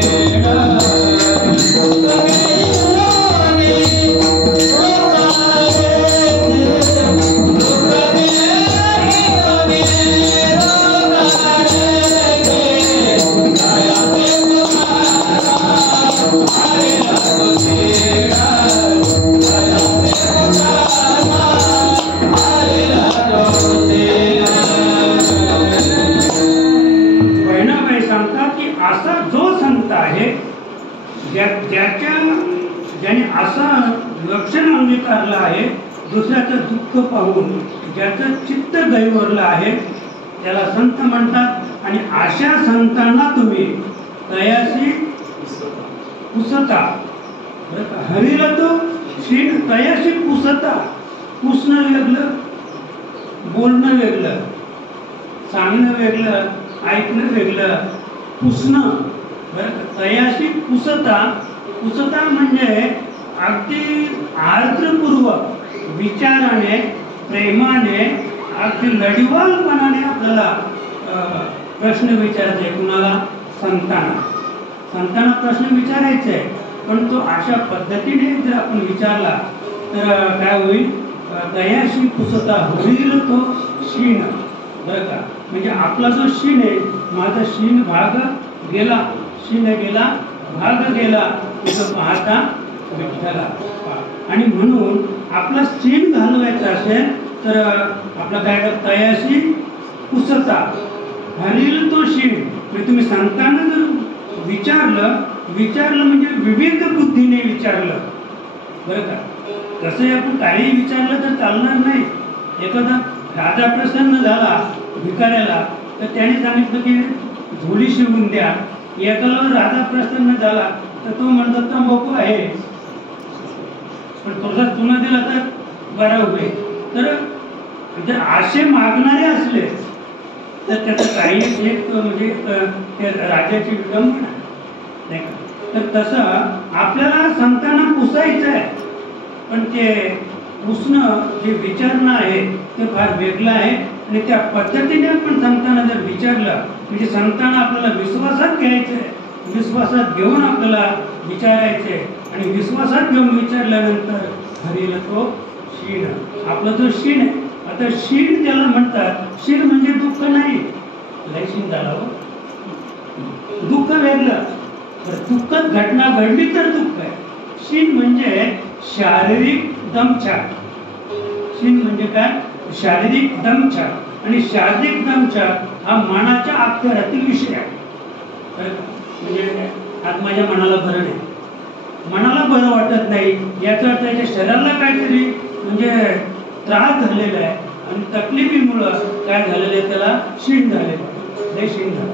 ज्याने असं लक्षण अंगीकारलं आहे, दुसऱ्याचं दुःख पाहून ज्याचं चित्त गहिवरलं आहे, त्याला संत म्हणतात. आणि अशा संतांना तुम्ही तयाशी पुसता, हरिला तो शीण, तयाशी पुसता. पुसणं वेगळं, बोलणं वेगळं, सांगणं वेगळं, ऐकणं वेगळं. पुसणं तयाशी पुसता, पुसता म्हणजे अगदी आर्द्रपूर्वक विचाराने, प्रेमाने, अगदी लढिवालपणाने आपल्याला प्रश्न विचारायचा आहे. कुणाला? संतांना. संतांना प्रश्न विचारायचा आहे, पण तो अशा पद्धतीने जर आपण विचारला तर काय होईल? तयाशी पुसता होईल तो शीण. बरं का? म्हणजे आपला जो शीण आहे, माझा शीण भाग गेला, शीण गेला, भाग गेला, तिथं पाहता विठ्ठला. आणि म्हणून आपला शीण घालवायचा असेल तर आपला काय? तयाशी पुसता हरील तो शीण. म्हणजे तुम्ही सांगताना जर विचारलं म्हणजे विविध बुद्धीने विचारलं. बरं का? तसंही आपण काही विचारलं तर चालणार नाही. एखादा राजा प्रसन्न झाला भिकाऱ्याला, तर त्याने सांगितलं की झोळी शिवून द्या. एकाला राजा प्रसन्न झाला तर तो म्हणतो तंबाखू आहे, पण थोडासा चुना दिला तर बरा होईल. तर जर असे मागणारे असले तर त्याचं काही एक म्हणजे त्या राजाची विडंबना नाही का? तर तसं आपल्याला संतांना पुसायचं आहे, पण ते पुसणं जे विचारणं आहे ते फार वेगळं आहे. आणि त्या पद्धतीने आपण संतांना जर विचारलं म्हणजे संतांना आपल्याला विश्वासात घ्यायचं आहे, विश्वासात घेऊन आपल्याला विचारायचे. आणि विश्वासात घेऊन विचारल्यानंतर हरीला तो शीण, आपला जो शीण आहे. आता शीण त्याला म्हणतात, शीण म्हणजे दुःख नाही. लय शीण झाला हो, दुःख वेगळं. दुःखद घटना घडली तर दुःख आहे. शीण म्हणजे शारीरिक दमछाक. शीण म्हणजे काय? शारीरिक दमछाक. आणि शारीरिक दमछाक हा मनाच्या अखत्यारातील विषय आहे. म्हणजे आज माझ्या मनाला बरं नाही, मनाला बरं वाटत नाही, याचा अर्थ त्याच्या शरीराला काहीतरी म्हणजे त्रास झालेला आहे आणि तकलिफीमुळं काय झालेलं आहे, त्याला शीण झालेलं आहे, लय शीण झाला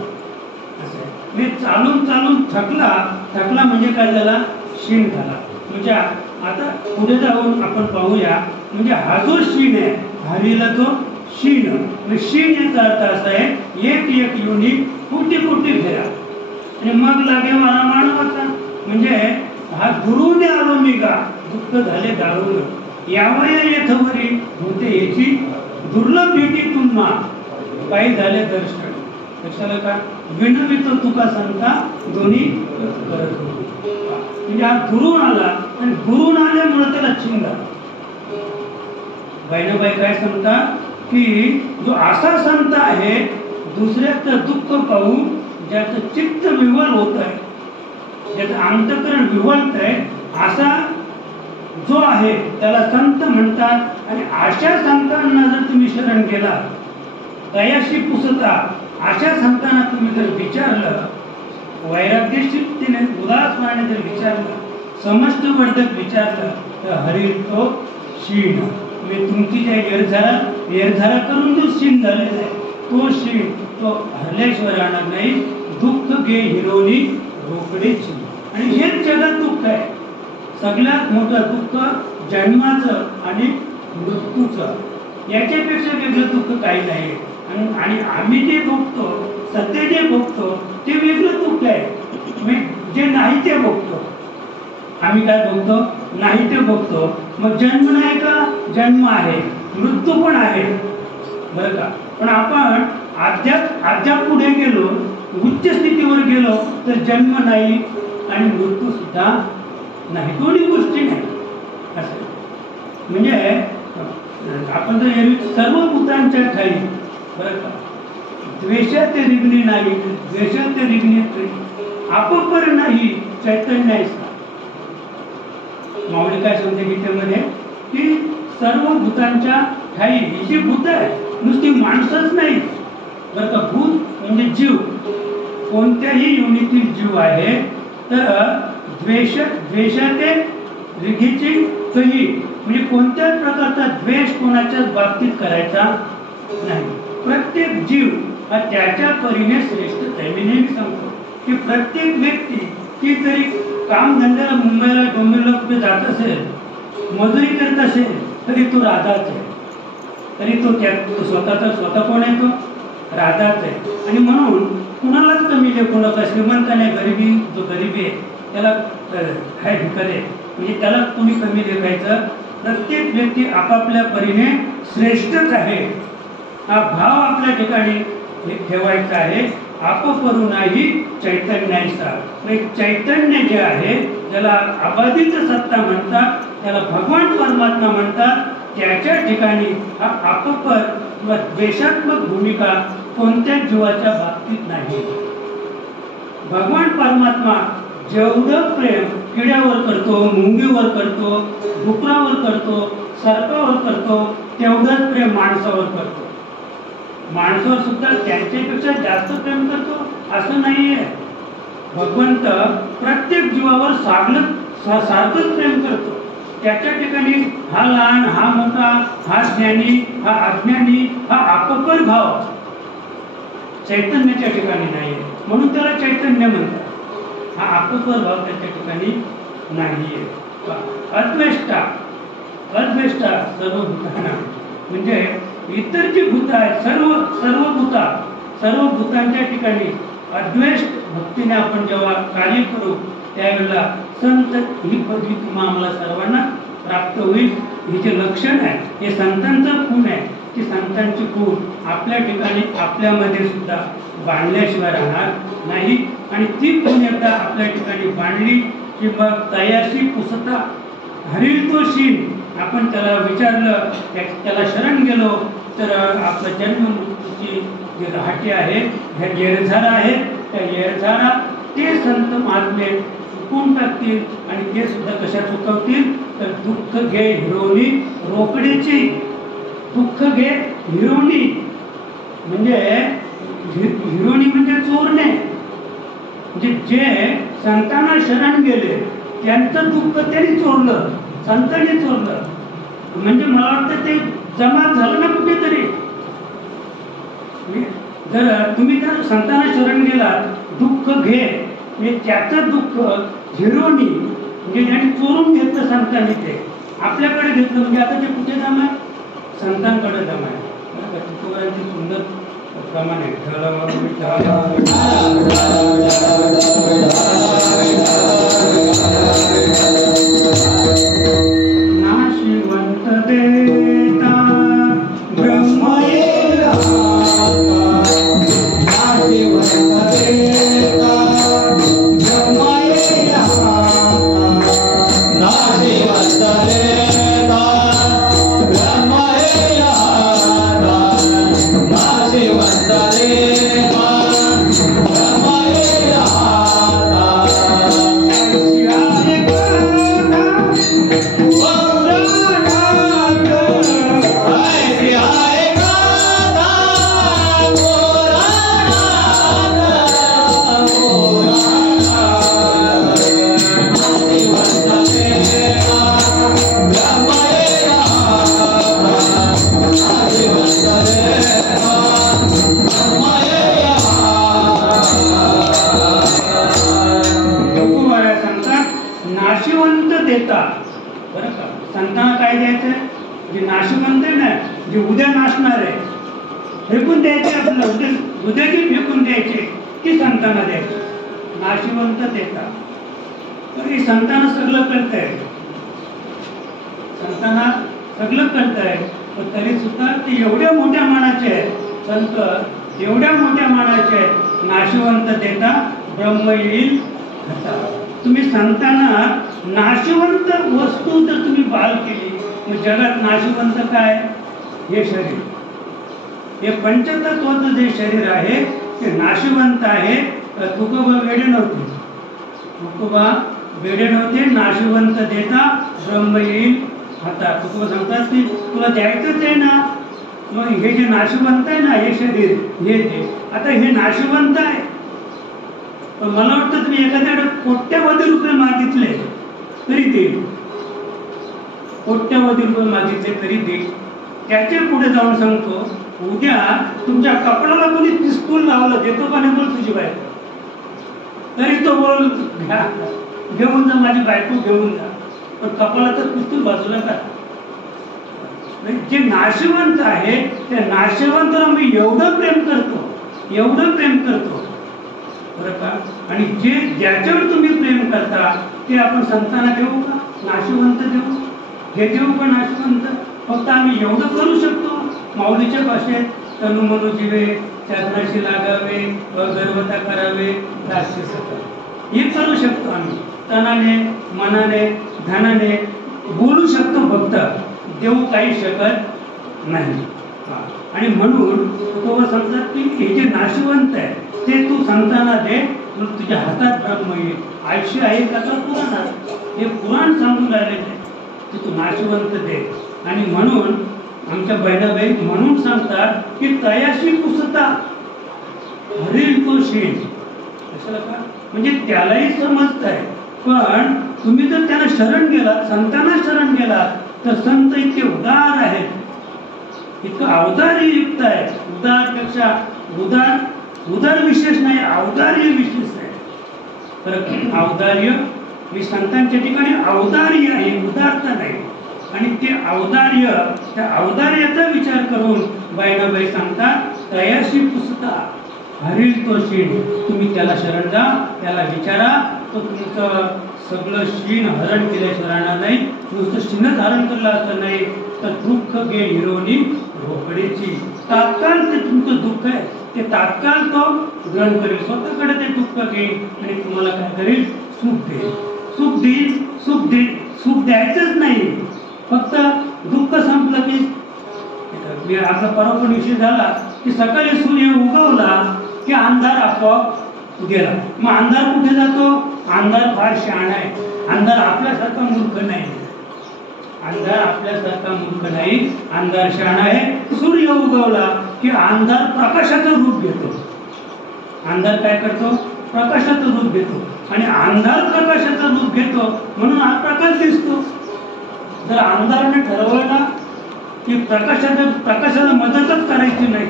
असं आहे. मी चालून चालून थकला म्हणजे काय झाला, शीण झाला. म्हणजे आता पुढे जाऊन आपण पाहूया, म्हणजे हा जो शीण आहे, हरीला तो शीण, म्हणजे शीण याचा अर्थ असा आहे, एक एक योनी कोटी कोटी फेरा आणि मग लागे मला मानवाचा. म्हणजे हा गुरुने आलो मी गा, दुःख झाले दारुण यावया येथवरी होते याची दुर्लभ भेटी तुम्हा काही झाले दर्शन. कशाला का विनवितो तुका संता दोन्ही करत होतो. म्हणजे हा गुरुन आला आणि गुरुन आल्यामुळे त्याला चिंता. बाईनाबाई काय सांगतात की जो असा संत आहे दुसऱ्याचं दुःख पाहू ज्याचं चित्त विवल होत आहे, ज्याचं अंतःकरण विवलत आहे, असा जो आहे त्याला संत म्हणतात. आणि अशा संतांना जर तुम्ही शरण गेला, दयाशी पुसता अशा संतांना तुम्ही जर विचारलं, वैराग्यशीने उदासपणाने जर विचारलं, समष्टवर्धक विचारलं, तर हरी तो शीण. मी तुमची ज्या येरझारा करून जो शीण झालेला आहे तो शीण तो हरल्याशिवाय राहणार नाही. दुःख घे हिरोनी रोकडेची. आणि हेच जगात दुःख आहे. सगळ्यात मोठं दुःख जन्माचं आणि मृत्यूचं, याच्यापेक्षा वेगळं दुःख काही नाही. आणि आम्ही जे भोगतो, सध्या जे भोगतो ते वेगळं दुःख आहे. जे नाही ते भोगतो. आम्ही काय भोगतो, नाही ते भोगतो. मग जन्म नाही का, जन्म आहे, मृत्यू पण आहे बरं का. पण आपण अद्याप पुढे गेलो, उच्च स्थितीवर गेलो तर जन्म नाही आणि मृत्यू सुद्धा नाही, दोन्ही गोष्टी नाही असं. म्हणजे आपण जर एरवी सर्व भूतांच्या ठाई बरं का, द्वेषात रिग्नी नाही, द्वेषात रिग्नी अपपर नाही चैतन्य. माऊली काय सांगते गीतेमध्ये की सर्व भूतांच्या ठाई, ही जी भूत आहे नुसती माणसंच नाही बरं का, भूत म्हणजे जीव, कोणत्याही योनीतील जीव आहे. तर द्वेषाते रिघीची कही, म्हणजे कोणत्याच प्रकारचा द्वेष कोणाच्याच बाबतीत करायचा नाही. प्रत्येक जीव हा त्याच्या परीने श्रेष्ठ आहे. मी नेहमी सांगतो की प्रत्येक व्यक्ती ती जरी काम धंद्याला मुंबईला डोंबिवलीला कुठे जात असेल, मजुरी करत असेल, तरी तो राधाच आहे. तरी तो स्वतः कोण आहे, तो राधाच आहे. आणि म्हणून कुणालाच कमी लेखू नका. श्रीमंताने गरिबी, जो गरिबी आहे त्याला काय ढिकल आहे, म्हणजे त्याला तुम्ही कमी लेखायचं. प्रत्येक व्यक्ती आपापल्या परीने श्रेष्ठच आहे, हा भाव आपल्या ठिकाणी ठेवायचा आहे. अपपरू नाही चैतन्याचा. चैतन्य जे आहे ज्याला अबाधित सत्ता म्हणतात, त्याला भगवान परमात्मा म्हणतात, त्याच्या ठिकाणी हा अपपर किंवा द्वेषात्मक भूमिका कोणत्या जीवाच्या बाबतीत नाही. भगवान परमात्मा जेवढं प्रेम किड्यावर करतो, मुंगीवर करतो, डुकरावर करतो, सर्पावर करतो, तेवढंच प्रेम माणसावर करतो. माणसावर सुद्धा त्यांच्यापेक्षा जास्त प्रेम करतो असं नाहीये. भगवंत प्रत्येक जीवावर सारखंच प्रेम करतो. त्याच्या ठिकाणी हा लहान, हा मोठा, हा ज्ञानी, हा अज्ञानी, हा अपपर भाव चैतन्याच्या ठिकाणी नाहीये, म्हणून त्याला चैतन्य म्हणतात. हा अपपर भाव त्याच्या ठिकाणी नाहीये. अद्वेष्टा सर्व भूतांना, म्हणजे इतर जी भूत आहेत, सर्व भूतांच्या ठिकाणी अद्वेष भक्तीने आपण जेव्हा कार्य करू त्यावेळेला संत ही पदवी तुम्हा आम्हाला सर्वांना प्राप्त होईल. हे जे लक्षण आहे हे संतांचं खूण आहे. की संतांची खूण आपल्या ठिकाणी आपल्यामध्ये सुद्धा बांधल्याशिवाय राहणार नाही. आणि ती खूण एकदा आपल्या ठिकाणी बांधली की मग तयाशी पुसता हरील तो शीन. आपण त्याला विचारलं, त्याला शरण गेलो तर आपलं जन्म मृत्यूची जी रहाटी आहे, ह्या येरझारा आहेत, त्या येरझारा ते संत महात्मे चुकून टाकतील. आणि ते सुद्धा कशा चुकवतील, तर दुःख घे हिरोनी रोकडेची. दुःख घे हिरोनी म्हणजे हिरोनी म्हणजे चोरणे. म्हणजे जे संतांना शरण गेले त्यांचं दुःख त्यांनी चोरलं, संतांनी चोरलं. म्हणजे मला वाटतं ते जमा झालं ना कुठेतरी. जर तुम्ही त्या संतांना शरण गेलात, दुःख घे, म्हणजे त्याचं दुःख झिरोनी म्हणजे ज्याने चोरून घेतलं संतांनी ते आपल्याकडे घेतलं, म्हणजे आता ते कुठे जमा? संतांकडे जमा आहे. तुकोबारांची सुंदर प्रमाण आहे. नाशिवंत देता ब्रह्म नाशिवंत देता. बरं का, संतांना काय द्यायचं? जे नाशिवंत आहे ना, जे उद्या नाशणार आहे, फेकून द्यायचे आपल्याला, उद्या की फेकून द्यायचे की संतांना द्यायचे. नाशिवंत देता. तरी संतांना सगळं कळतंय, संतांना सगळं कळतंय, पण तरी सुद्धा ते एवढ्या मोठ्या मानाचे आहेत, संत एवढ्या मोठ्या मानाचे आहेत. नाशिवंत देता ब्रह्म येईल खाता. तुम्ही संतांना नाशिवंत वस्तू जर तुम्ही बाल केली, मग जगात नाशिवंत काय? हे शरीर, हे पंचतत्वाचं जे शरीर आहे ते नाशिवंत आहे. तुकोबा वेडे नव्हते, तुकोबा वेडे नव्हते. नाशिवंत देता ब्रह्म येईल खाता. तुकोबा सांगतात की तुला द्यायचंच आहे ना, मग हे जे नाशिवंत आहे ना, हे शरीर हे दे. आता हे नाशिवंत आहे, पण मला वाटतं तुम्ही एखाद्याकडे कोट्यवधी रुपये मागितले तरी देईल, कोट्यवधी रुपये मागितले तरी देईल. त्याच्या पुढे जाऊन सांगतो, उद्या तुमच्या कपडाला कोणी पिस्तूल लावलं, देतो का नाही बोल तुझी बायको, तरी तो बोल घ्या, घेऊन जा माझी बायको, घेऊन जा, पण कपाळाचं पिस्तूल बाजूला का. जे नाशिवंत आहे त्या नाशिवंताला मी एवढं प्रेम करतो, एवढं प्रेम करतो, बरं का. आणि जे ज्याच्यावर तुम्ही प्रेम करता ते आपण संतांना देऊ का? नाशिवंत देऊ? हे देऊ का नाशिवंत? फक्त आम्ही एवढं करू शकतो माऊलीच्या भाषेत, तनु मनु जीवे, चरणाशी लागावे, गर्वता करावे, दास्य सता. हे करू शकतो आम्ही, तनाने मनाने धनाने बोलू शकतो, फक्त देऊ काही शकत नाही. आणि म्हणून तो समजत की हे जे नाशिवंत आहे ते तू संतांना दे, मग तुझ्या हातात ब्रह्म येईल. आयुष्य आहे का तर पुराणात, हे पुराण सांगून राहिलेलं आहे की तू नाशिवंत दे. आणि म्हणून आमच्या बहिणाबाई म्हणून सांगतात की तयाशी पुसता हरील तो शील. कशाला का? म्हणजे त्यालाही समजत आहे, पण तुम्ही जर त्याला शरण गेलात, संतांना शरण गेलात, तर संत इतके उदार आहेत, इतकं अवदार्ययुक्त आहे. उदारपेक्षा उदार विशेष नाही, औदार्य विशेष आहे. तर औदार्य मी संतांच्या ठिकाणी औदार्य आहे, उदारता नाही. आणि ते औदार्य, त्या औदार्याचा विचार करून बाईनाबाई सांगतात, तयाशी पुसता हरील तो शीण. तुम्ही त्याला शरण जा, त्याला विचारा, तो तुमचं सगळं शीण हरण केल्याशिवाय राहणार नाही. नुसतं शीण धारण केलं असं नाही तर दुःख घे हिरोनी रोकडेची. तात्काळ ते तुमचं दुःख आहे ते तात्काळ तो ग्रहण करेल, स्वतःकडे ते दुःख घेईल आणि तुम्हाला काय करेल? सुख देईल, सुख देईल, सुख देईल. सुख द्यायचंच नाही, फक्त दुःख संपलं की आपला परम विषय झाला की सकाळी सूर्य उगवला की अंधार आपोआप गेला. मग अंधार कुठे जातो? अंधार फार शहाणा आहे, अंधार आपल्यासारखा मूर्ख नाही, अंधार आपल्यासारखा मूर्ख नाही, अंधार शहाणा आहे. सूर्य उगवला की अंधार प्रकाशाचं रूप घेतो. अंधार काय करतो? प्रकाशाचं रूप घेतो. आणि अंधार प्रकाशाचं रूप घेतो म्हणून हा प्रकाश दिसतो. जर अंधाराने ठरवलं ना की प्रकाशाला मदतच करायची नाही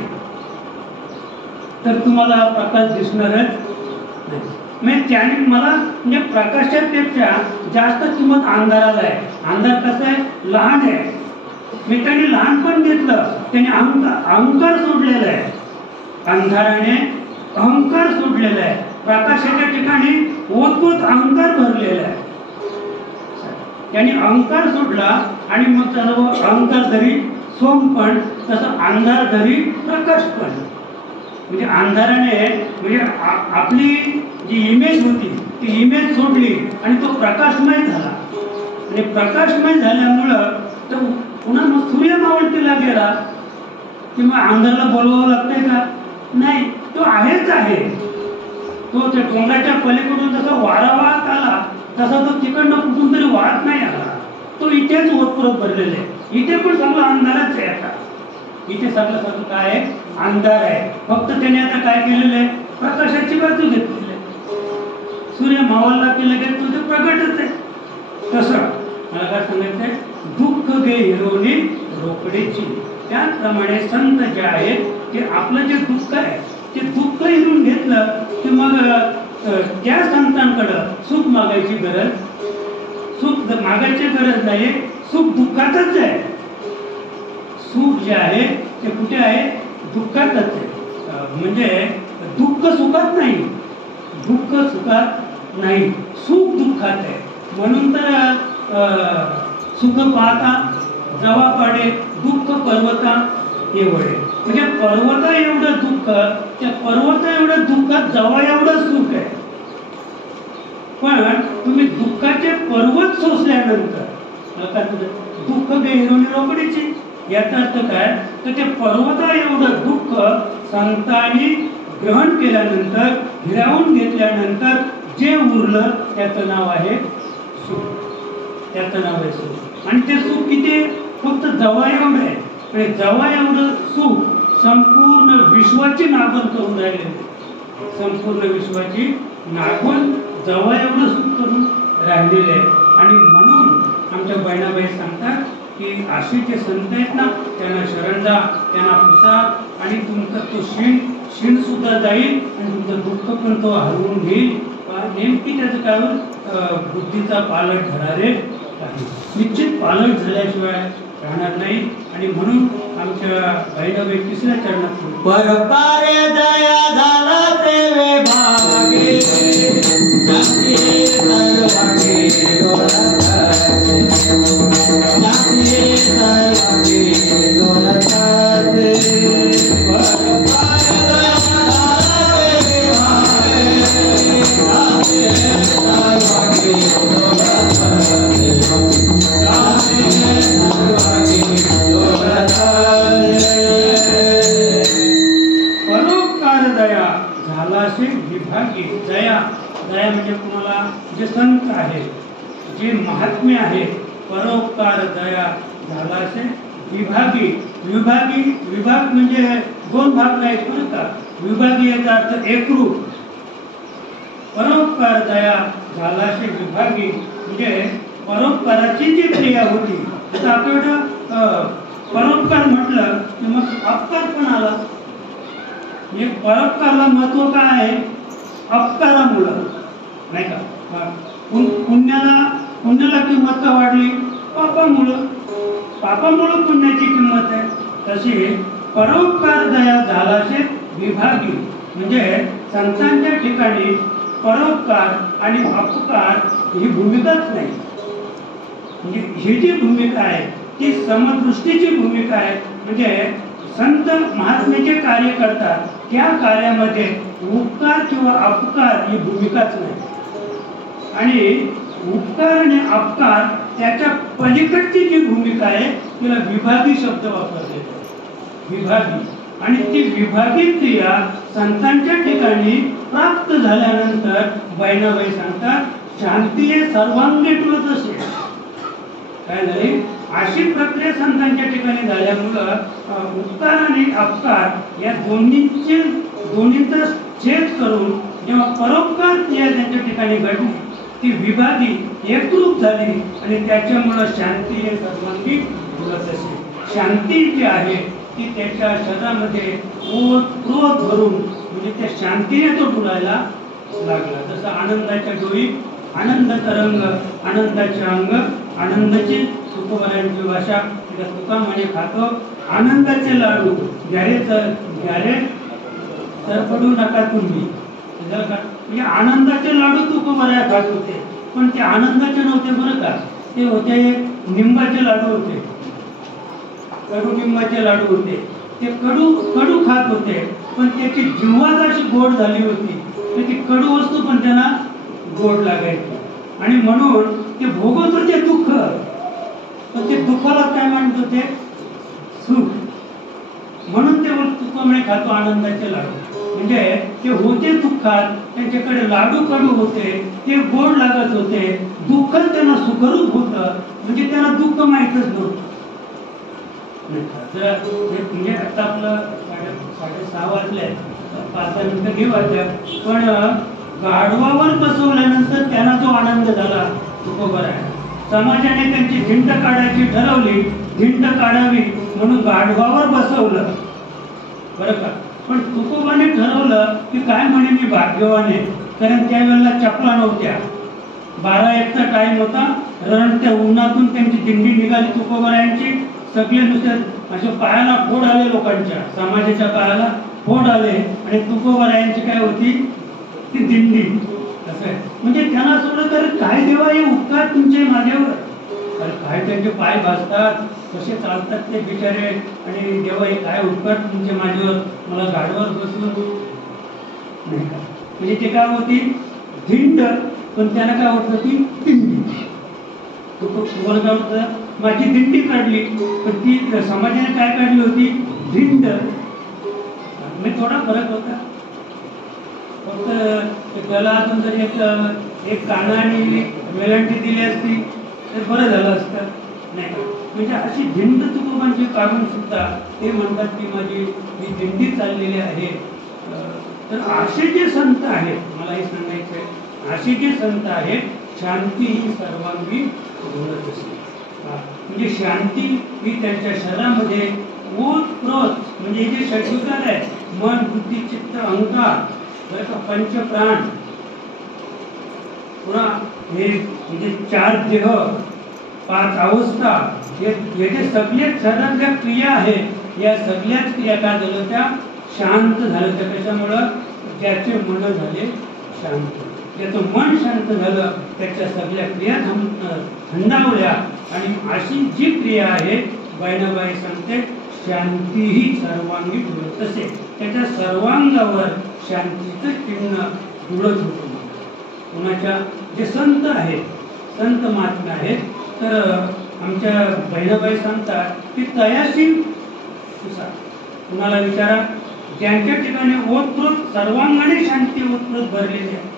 तर तुम्हाला प्रकाश दिसणारच नाही. म्हणजे त्याने मला म्हणजे प्रकाशापेक्षा जास्त किंमत अंधाराला आहे. अंधार कसा आहे, लहान आहे. मी त्यांनी लहानपण घेतलं, त्याने अहंकार सोडलेला आहे. अंधाराने अहंकार सोडलेला आहे. प्रकाशाच्या ठिकाणी ओतपोत अहंकार भरलेला आहे. त्याने अहंकार सोडला आणि मग सर्व अहंकार धरी सोमपण, तसं अंधार धरी प्रकाश पण. म्हणजे अंधाराने म्हणजे आपली जी इमेज होती ती इमेज सोडली आणि तो प्रकाशमय झाला. आणि प्रकाशमय झाल्यामुळं तो पुन्हा मग सूर्य मावळतीला गेला की मग अंधाराला बोलवावं लागतंय का? नाही, तो आहेच आहे. तो त्या डोंगराच्या पलीकडून जसा वारा वाहत आला तसा तो तिकडनं कुठून तरी वाहत नाही आला. तो इथेच ओतप्रोत भरलेला आहे. इथे पण सगळं अंधारच आहे. आता इथे सगळं काय आहे, अंधार आहे. फक्त त्याने आता काय केलेलं आहे, प्रकाशाची बाजू घेतलेली आहे. सूर्य मावळला की लगेच तुझं प्रगटच आहे. तसं मला काय सांगायचंय, दुःख घे हिरोनी रोकडेची. त्याचप्रमाणे संत जे आहेत ते आपलं जे दुःख आहे ते दुःख हिरून घेतलं की मग त्या संतांकडं सुख मागायची गरज, सुख मागायची गरज नाही. सुख दुःखातच आहे. सुख जे आहे ते कुठे आहे, दुःखातच आहे. म्हणजे दुःख सुखात नाही, दुःख सुखात नाही, सुख दुःखात आहे. म्हणून तर सुख पाहता जवा पाडे दुःख पर्वता एवढे. म्हणजे पर्वता एवढं दुःख, त्या पर्वता एवढं दुःखात जवा एवढं सुख आहे. पण तुम्ही दुःखाचे पर्वत सोसल्यानंतर दुःख हिरोनी रोकडीची, याचा अर्थ काय, तर ते पर्वता एवढं दुःख संतांनी ग्रहण केल्यानंतर, हिरावून घेतल्यानंतर जे उरलं त्याचं नाव आहे सुख. त्याचं नाव आहे सुख. आणि ते सुख किती, फक्त जवा एवढं आहे. आणि जवा एवढं सुख संपूर्ण विश्वाची नागण करून राहिले. संपूर्ण विश्वाची नागण जवा एवढं सुख करून राहिलेले आहे. आणि म्हणून आमच्या बहिणाबाई सांगतात की असे जे संत आहेत ना, त्यांना शरण जा, त्यांना पुसा, आणि तुमचं तो क्षीण सुद्धा जाईल आणि तुमचं दुःख पण तो हरवून घेईल. नेमकी त्याचं काय बुद्धीचा पालट धरारे आहे. निश्चित पालट झाल्याशिवाय राहणार नाही. आणि म्हणून आमच्या बहिणाबाई तिसऱ्या चरणात परपारे दया झाला सेवे भागे जाती सर्वांगी डोलताते, जाती सर्वांगी डोलताते. परपारे दया झाला सेवे भागे जाती सर्वांगी डोलताते, जाती सर्वांगी डोलताते. परोपकार दया झालासे विभागी. दया, दया म्हणजे तुम्हाला जे संत आहे, जे महात्म्य आहे, परोपकार दया झालासे विभागी. विभागी, विभाग म्हणजे दोन भाग नाहीत बरं का. विभागी याचा अर्थ एकरूप. परोपकार दया झालासे विभागी म्हणजे परोपकाराची जी क्रिया होती. तर आपल्याकडं परोपकार म्हटलं की मग अपकार पण आला. म्हणजे परोपकारला महत्व काय आहे, अपकारामुळं नाही का. पुण्याला किंमत का वाढली, पापामुळं. पापामुळं पुण्याची किंमत आहे. तशी परोपकार दया झालाशे विभागी म्हणजे संतांच्या ठिकाणी परोपकार आणि अपकार ही भूमिकाच नाही. म्हणजे ही जी भूमिका आहे ती समदृष्टीची भूमिका आहे. म्हणजे संत महात्म्याचे कार्य करतात, त्या कार्यामध्ये उपकार किंवा अपकार ही भूमिकाच नाही. आणि उपकार आणि अपकार त्याच्या पलीकडची जी भूमिका आहे तिला विभागी शब्द वापरले जातात. विभागी. आणि ती विभागी क्रिया संतांच्या ठिकाणी प्राप्त झाल्यानंतर बहिणाबाई सांगतात, शांती हे सर्वांगी टोळत असे. काय झाले, अशी प्रक्रिया संतांच्या ठिकाणी झाल्यामुळं उपकार आणि अपकार या दोन्हीचा छेद करून जेव्हा परोपकार क्रिया त्यांच्या ठिकाणी घडली, ती विभागी एकरूप झाली आणि त्याच्यामुळं शांती हे सर्वांगी बोलत असे. शांती जी आहे ती त्याच्या शरीरामध्ये क्रोध भरून म्हणजे त्या शांतीने तो डुलायला लागला. जसं आनंदाच्या डोळी आनंद तरंग आनंदाचे अंग आनंदाची तुकोबारायांची भाषा तुका म्हणे खातो आनंदाचे लाडू घ्यारे सरपडू नका तुम्ही. म्हणजे आनंदाचे लाडू तुकोबाराया खात होते, पण ते आनंदाचे नव्हते बरं का, ते होते निंबाचे लाडू होते, कडुनिंबाचे लाडू होते. ते कडू खात होते, पण त्याची जिव्हाच अशी गोड झाली होती, ती कडू वस्तू पण त्यांना गोड लागायची. आणि म्हणून ते भोगत होते दुःख, पण ते दुःखाला काय म्हणत होते सुख. म्हणून ते तुका म्हणे खातो आनंदाचे लाडू. म्हणजे ते होते दुःखात, त्यांच्याकडे लाडू कडू होते, ते गोड लागत होते, दुःख त्यांना सुखरूप होतं, म्हणजे त्यांना दुःख माहीतच नव्हतं. म्हणजे आता आपलं 6:30 वाजले, 5 मिनिटं घेऊ वाटल्या, पण गाढवावर बसवल्यानंतर त्यांना जो आनंद झाला तुकोबाराया. समाजाने त्यांची धिंड काढायची ठरवली, धिंड काढावी म्हणून गाढवावर बसवलं बरं का. पण तुकोबाने ठरवलं की काय म्हणे मी भाग्यवान आहे, कारण त्यावेळेला चपला नव्हत्या, 12-1चा टाइम होता, रणत्या उन्हातून त्यांची दिंडी निघाली तुकोबारायांची. सगळे नुसते अशा पायाला फोड आले, लोकांच्या समाजाच्या पायाला फोड आले, आणि तुकोबारायांची काय होती ती दिंडी. असं आहे म्हणजे त्यांना सोडलं तर काय देवा हे उपकार तुमचे माझ्यावर, काय त्यांचे पाय भाजतात, कसे चालतात ते बिचारे, आणि देवा हे काय उपकार तुमचे माझ्यावर, मला गाडीवर बसून नाही का. म्हणजे ते काय होती धिंड, पण त्यांना काय होत होती दिंडी. तुम्हाला काय होतं माझी दिंडी काढली, पण ती समाजाने काय काढली होती धिंड. मी थोडा फरक होता, फक्त त्याला अजून जर एक काना आणि वेलांटी दिली असती तर बरं झालं असतं नाही का. म्हणजे अशी धिंड तुकोबांची काढून सुद्धा ते म्हणतात की माझी ही दिंडी चाललेली आहे. तर असे जे संत आहेत, मला हे सांगायचं आहे, असे जे संत आहेत शांती ही सर्वांगी घोळत असते. म्हणजे शांती ही त्यांच्या शरीरामध्ये ओतप्रोत, म्हणजे जे षड्विकार आहे मन बुद्धी चित्त अहंकार बरं का, पंचप्राण, पुन्हा हे म्हणजे 4 देह 5 अवस्था, हे जे सगळे शरीरातल्या क्रिया आहेत, या सगळ्याच क्रिया काय झालं त्या शांत झालं. त्या कशामुळं ज्याचे मन झाले शांत, त्याचं मन शांत झालं, त्याच्या सगळ्या क्रिया थंडावल्या. आणि अशी जी क्रिया आहे बहिणाबाई सांगते शांती ही सर्वांगी डुलत असे, त्याच्या सर्वांगावर शांतीचं चिन्ह डुलत होतं. कुणाच्या जे संत आहेत, संत महात्मे आहेत, तर आमच्या बहिणाबाई सांगतात की तयाशी कुणाला विचारा, ज्यांच्या ठिकाणी ओतप्रोत सर्वांगाने शांती ओतप्रोत भरलेली आहे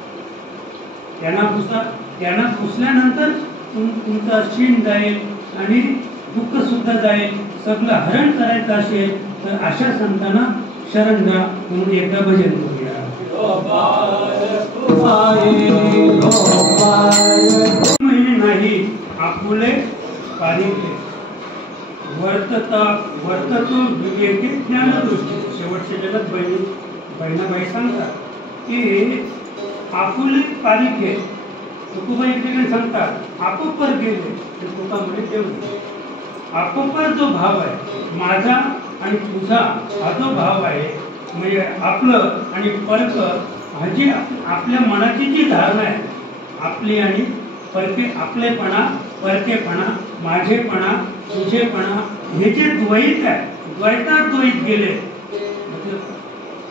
त्यांना पुसल्यानंतर तुमचा शीण जाईल आणि दुःख सुद्धा जाईल. सगळं हरण करायचं असेल तर अशा संतांना शरण घ्या म्हणून एकदा भजन करूया. महिने नाही आपुले पारिखे वर्ततो विवेकी ज्ञानदृष्टी. शेवटच्या जगात बहिणाबाई सांगतात की आपुले पारिखे. तुकोबाई ठिकाणी सांगतात आपोपर गेले, तुका म्हणे तेवढे. आपोपर जो भाव आहे माझा आणि तुझा, हा जो भाव आहे म्हणजे आपलं आणि परक, हा जी आपल्या मनाची जी धारणा आहे आपली आणि परके, आपलेपणा परकेपणा माझेपणा तुझेपणा, हे जे द्वैत आहे द्वैतात द्वैत गेले,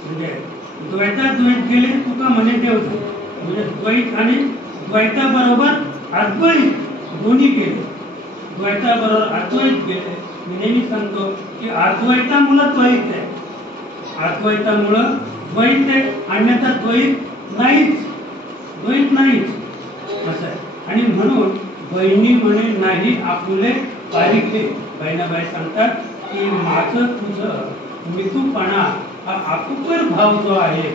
म्हणजे द्वैतात द्वैत गेले तुका म्हणे देव. म्हणजे द्वैत आणि द्वैताबरोबर अद्वैत दोन्ही गेले, द्वैताबरोबर अद्वैत गेले. मी नेहमी सांगतो की अद्वैतामुळं द्वैत आहे, अद्वैतामुळं द्वैत आहे, अन्यथा द्वैत नाहीच, द्वैत नाहीच असं आहे. आणि म्हणून बहिणी म्हणे नाही आपुले पारिखे. बहिणाबाई सांगतात की माझं तुझं मितूपणा हा आपुकर भाव जो आहे,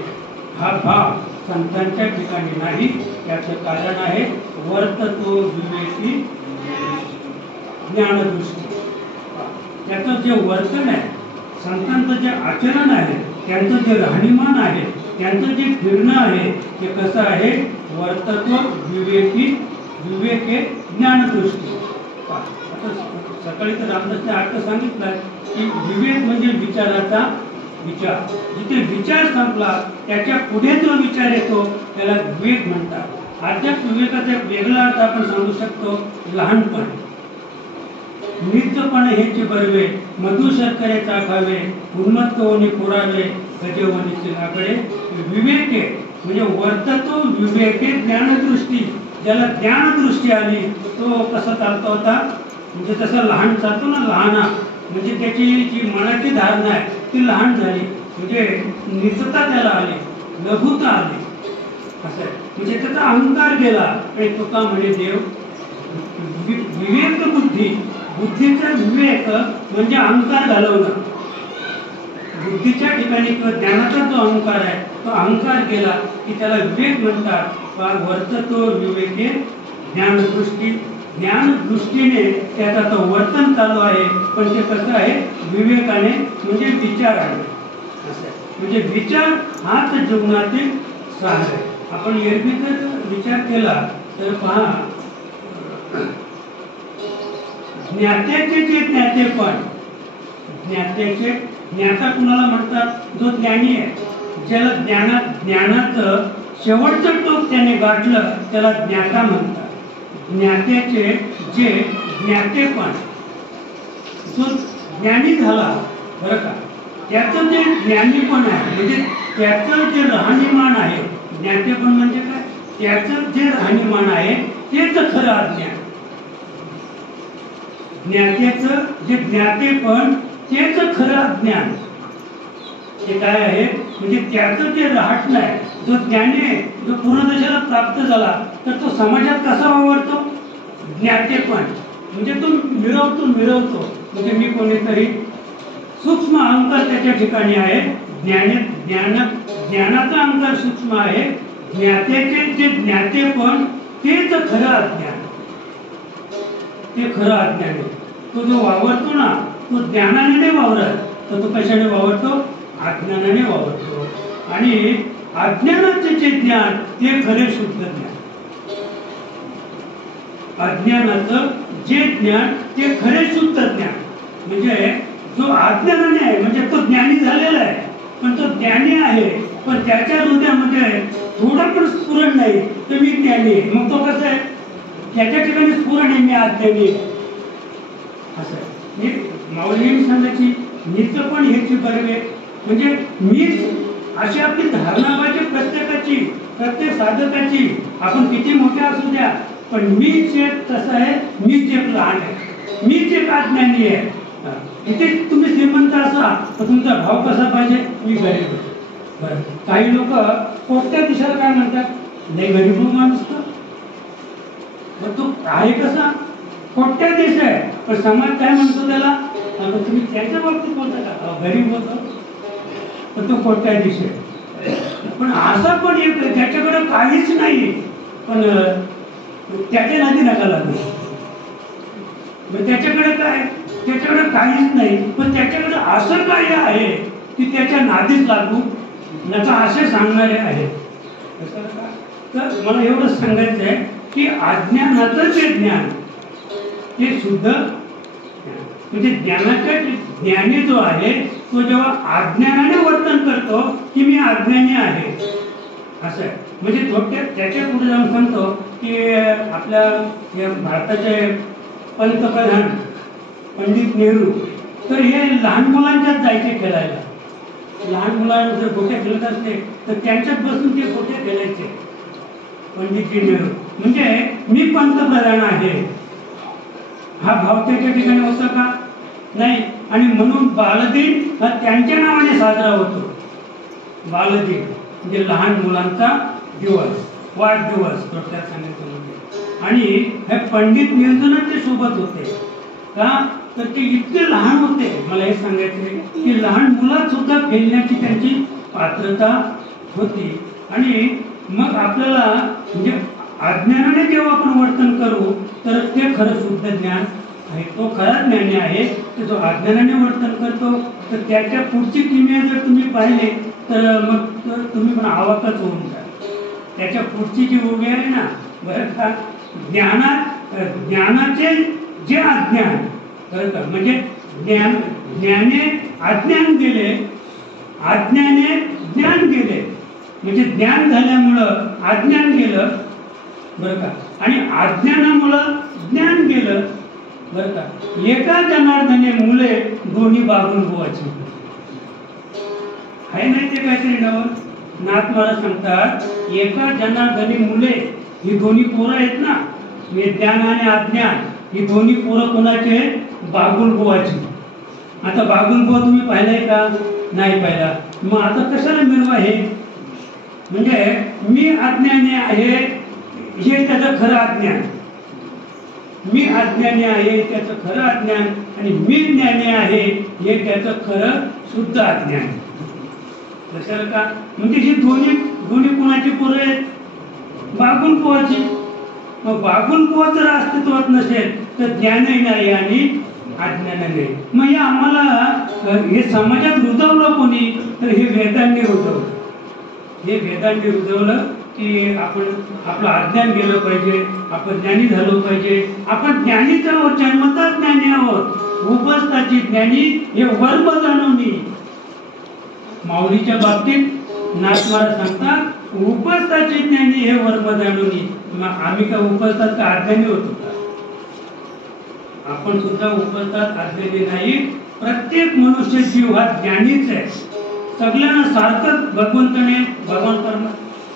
हा भाव संतांच्या ठिकाणी नाही. त्याचं कारण आहे वर्ततो विवेकी ज्ञानदृष्टी. त्याचं जे वर्तन आहे, संतांचं जे आचरण आहे, त्यांचं जे राहणीमान आहे, त्यांचं जे फिरणं आहे, ते कसं आहे, वर्तत्व विवेकी, विवेके ज्ञानदृष्टी. आता सकाळी तर रामदासने अर्थ सांगितला की विवेक म्हणजे विचाराचा विचार. जिथे विचार संपला त्याच्या पुढे जो विचार येतो त्याला विवेक म्हणतात. अध्यात्म विवेकाचा एक वेगळा अर्थ आपण सांगू शकतो, लहानपण. मृतपणे हेची बरवे, मधु शर्करे चाखावे, उन्मत्त होणे पुरावे, गजवणीचे लाकडे. विवेके म्हणजे वर्ततो विवेके ज्ञानदृष्टी. ज्याला ज्ञानदृष्टी आली तो कसा चालतो होता, म्हणजे तसं लहान चालतो ना, लहाना म्हणजे त्याची जी मनाची धारणा आहे ती लहान झाली, म्हणजे निजता त्याला आली, लघुता आली, असं आहे. म्हणजे त्याचा अहंकार गेला. आणि तुका म्हणे देव विवेक बुद्धी, बुद्धीचा विवेक म्हणजे अहंकार घालवणं. बुद्धीच्या ठिकाणी किंवा ज्ञानाचा जो अहंकार आहे तो अहंकार गेला की त्याला विवेक म्हणतात. वर्ततो विवेके ज्ञानदृष्टी. ज्ञानदृष्टीने त्याचा तो वर्तन चालू आहे, पण ते कसं आहे, विवेकाने म्हणजे विचार आहे. म्हणजे विचार हाच जीवनातील सार आहे. आपण एरवी जर विचार केला तर पहा, ज्ञात्याचे जे ज्ञातेपण, ज्ञात्याचे ज्ञाता कुणाला म्हणतात, जो ज्ञानी आहे, ज्याला ज्ञानाचं शेवटचं टोक त्याने गाठलं त्याला ज्ञाता म्हणतात. ज्ञात्याचे जे ज्ञातेपण, जो ज्ञानी झाला बरं का, त्याचं जे ज्ञानीपण आहे, म्हणजे त्याचं जे राहणीमान आहे, ज्ञातेपण म्हणजे काय, त्याचं जे राहणीमान आहे तेच खरं अज्ञान. ज्ञात्याचं जे ज्ञातेपण तेच खरं अज्ञान. ते काय आहे, म्हणजे त्याचं जे राहणं आहे, जो ज्ञानी आहे, जो पूर्णदशेला प्राप्त झाला तर तो समाजात कसा वावरतो, ज्ञातेपण म्हणजे तो मिरवतो, म्हणजे मी कोणीतरी, सूक्ष्म अहंकार त्याच्या ठिकाणी आहे. ज्ञानाचा अहंकार सूक्ष्म आहे. ज्ञात्याचे जे ज्ञातेपण तेच खरं अज्ञान, ते खरं अज्ञान आहे. तो जो वावरतो ना तो ज्ञानाने नाही वावरत, तर तो कशाने वावरतो, अज्ञानाने वावरतो. आणि अज्ञानाचे जे ज्ञान ते खरे शुद्ध ज्ञान. अज्ञानाचं जे ज्ञान ते खरे शुद्ध ज्ञान. म्हणजे जो अज्ञानाने आहे म्हणजे तो ज्ञानी झालेला आहे, पण तो ज्ञानी आहे पण त्याच्या हृदयामध्ये थोडा पण स्फुरण नाही तर मी ज्ञानी आहे. मग तो कसं आहे, त्याच्या ठिकाणी स्फुरण आहे, मी अज्ञानी आहे असं आहे. माऊली सांगायची नित्यपण हेची बरवे, म्हणजे मीच अशी आपली धारणा पाहिजे प्रत्येकाची, प्रत्येक साधकाची. आपण किती मोठे असू द्या, पण मीच एक तसं आहे, मीच एक लहान आहे, मीच एक अज्ञानी आहे. किती तुम्ही श्रीमंत असा तर तुमचा भाव कसा पाहिजे, मी गरीब आहे. बरं, काही लोक कोणत्या दिशेला काय म्हणतात, नाही गरीब माणूस का, मग तो आहे कसा, कोणत्या दिशा आहे, पण समाज काय म्हणतो त्याला, तुम्ही त्याच्या बाबतीत बोलता का, गरीब होतो तर तो कोणत्या दिशा आहे. पण असा पण एक ज्याच्याकडे काहीच नाही पण त्याच्या नादी नका लागू. त्याच्याकडे काय, त्याच्याकडे काहीच नाही पण त्याच्याकडे असं काय आहे की त्याच्या नादीच लागू नका असे सांगणारे आहेत. तर मला एवढंच सांगायचं आहे की अज्ञानाचं जे ज्ञान ते शुद्ध, म्हणजे ज्ञानाच्या ज्ञानी जो आहे तो जेव्हा अज्ञानाने वर्तन करतो की मी अज्ञानी आहे असं आहे. म्हणजे थोडक्यात त्याच्या पुढे जाऊन सांगतो की आपल्या या भारताचे पंतप्रधान पंडित नेहरू, तर हे लहान मुलांच्याच जायचे खेळायला. लहान मुलांना जर गोट्या खेळत असते तर त्यांच्यात बसून ते गोट्या खेळायचे पंडितजी नेहरू. म्हणजे मी पंतप्रधान आहे हा भाव त्याच्या ठिकाणी होता का, नाही. आणि म्हणून बालदिन हा त्यांच्या नावाने साजरा होतो. बालदिन म्हणजे लहान मुलांचा दिवस, वाढदिवस थोडक्यात सांगायचं म्हणजे. आणि हे पंडित नेहरूंच्या सोबत होते का, तर ते इतके लहान होते, मला हे सांगायचं की लहान मुलात सुद्धा खेळण्याची त्यांची पात्रता होती. आणि मग आपल्याला म्हणजे अज्ञानाने जेव्हा आपण वर्तन करू तर ते खरं शुद्ध ज्ञान आहे तो खरा ज्ञानी आहे, तर जो अज्ञानाने वर्तन करतो तर त्याच्या पुढची किमया जर तुम्ही पाहिले तर मग तुम्ही पण आवाकच होऊन जा. त्याच्या पुढची जी उभी आहे ना बरं का, ज्ञानाचे जे अज्ञान बरं का, म्हणजे ज्ञाने अज्ञान गेले, अज्ञाने ज्ञान गेले, म्हणजे ज्ञान झाल्यामुळं अज्ञान गेलं बरं का, आणि अज्ञानामुळं ज्ञान गेलं बरं का. एका जनार्दने मुले दोन्ही बागून बुवाची आहे नाही ते काहीतरी नवं. नाथ मला सांगतात एका जनार्दने मुले, ही दोन्ही पोरं आहेत ना, ज्ञान आणि अज्ञान, ही दोन्ही पोरं कोणाचे? बागुल बुवाची. आता बागुल बुवा तुम्ही पाहिलाय का? नाही पाहिला. मग आता कशाला मिळवा हे? म्हणजे मी अज्ञानी आहे हे त्याचं खरं अज्ञान, मी अज्ञानी आहे त्याचं खरं अज्ञान, आणि मी ज्ञानी आहे हे त्याचं खरं शुद्ध अज्ञान. कशाला का? म्हणजे ही दोन्ही कोणाची पोरं आहेत? बागुल बुवाची. मग बागुल बुवा जर अस्तित्वात नसेल तर ज्ञानही नाही आणि अज्ञान नाही. मग हे आम्हाला हे समाजात रुजवलं कोणी? तर हे वेदांनी रुजवलं. हे वेदांनी रुजवलं की आपण आपलं अज्ञान गेलं पाहिजे, आपण ज्ञानी झालो पाहिजे. आपण ज्ञानीच आहोत, जन्मतः ज्ञानी आहोत. उपस्थाची ज्ञानी हे वर्म जाणून. माऊलीच्या बाबतीत नाथ मला सांगतात उपस्थाची ज्ञानी हे वर्म जाणून. मग आम्ही का उपस्थात का अज्ञानी होतो का? आपण सुद्धा उपस्थात अज्ञानी नाही. प्रत्येक मनुष्य जीव हा ज्ञानीच आहे. सगळ्यांना सारखंच भगवंताने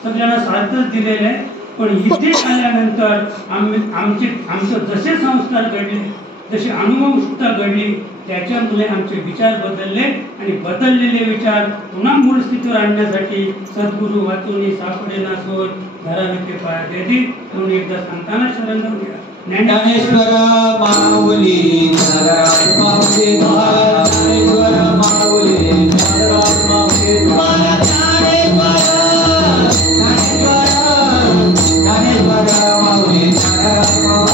सगळ्यांना सारखंच दिलेलं आहे. पण इथे आल्यानंतर आमचे जसे संस्कार घडले, जशी अनुभवता घडली, त्याच्यामुळे आमचे विचार बदलले, आणि बदललेले विचार पुन्हा मूळ स्थितीवर आणण्यासाठी सद्गुरू वाचून सापडे ना सोय घराने पाया देती. म्हणून एकदा सांगताना शरण घेऊया. ज्ञानेश्वर माऊली ज्ञानराज माऊली ज्ञानेश्वर माऊली ज्ञानराज माऊली ज्ञानेश्वर माऊली ज्ञानराज माऊली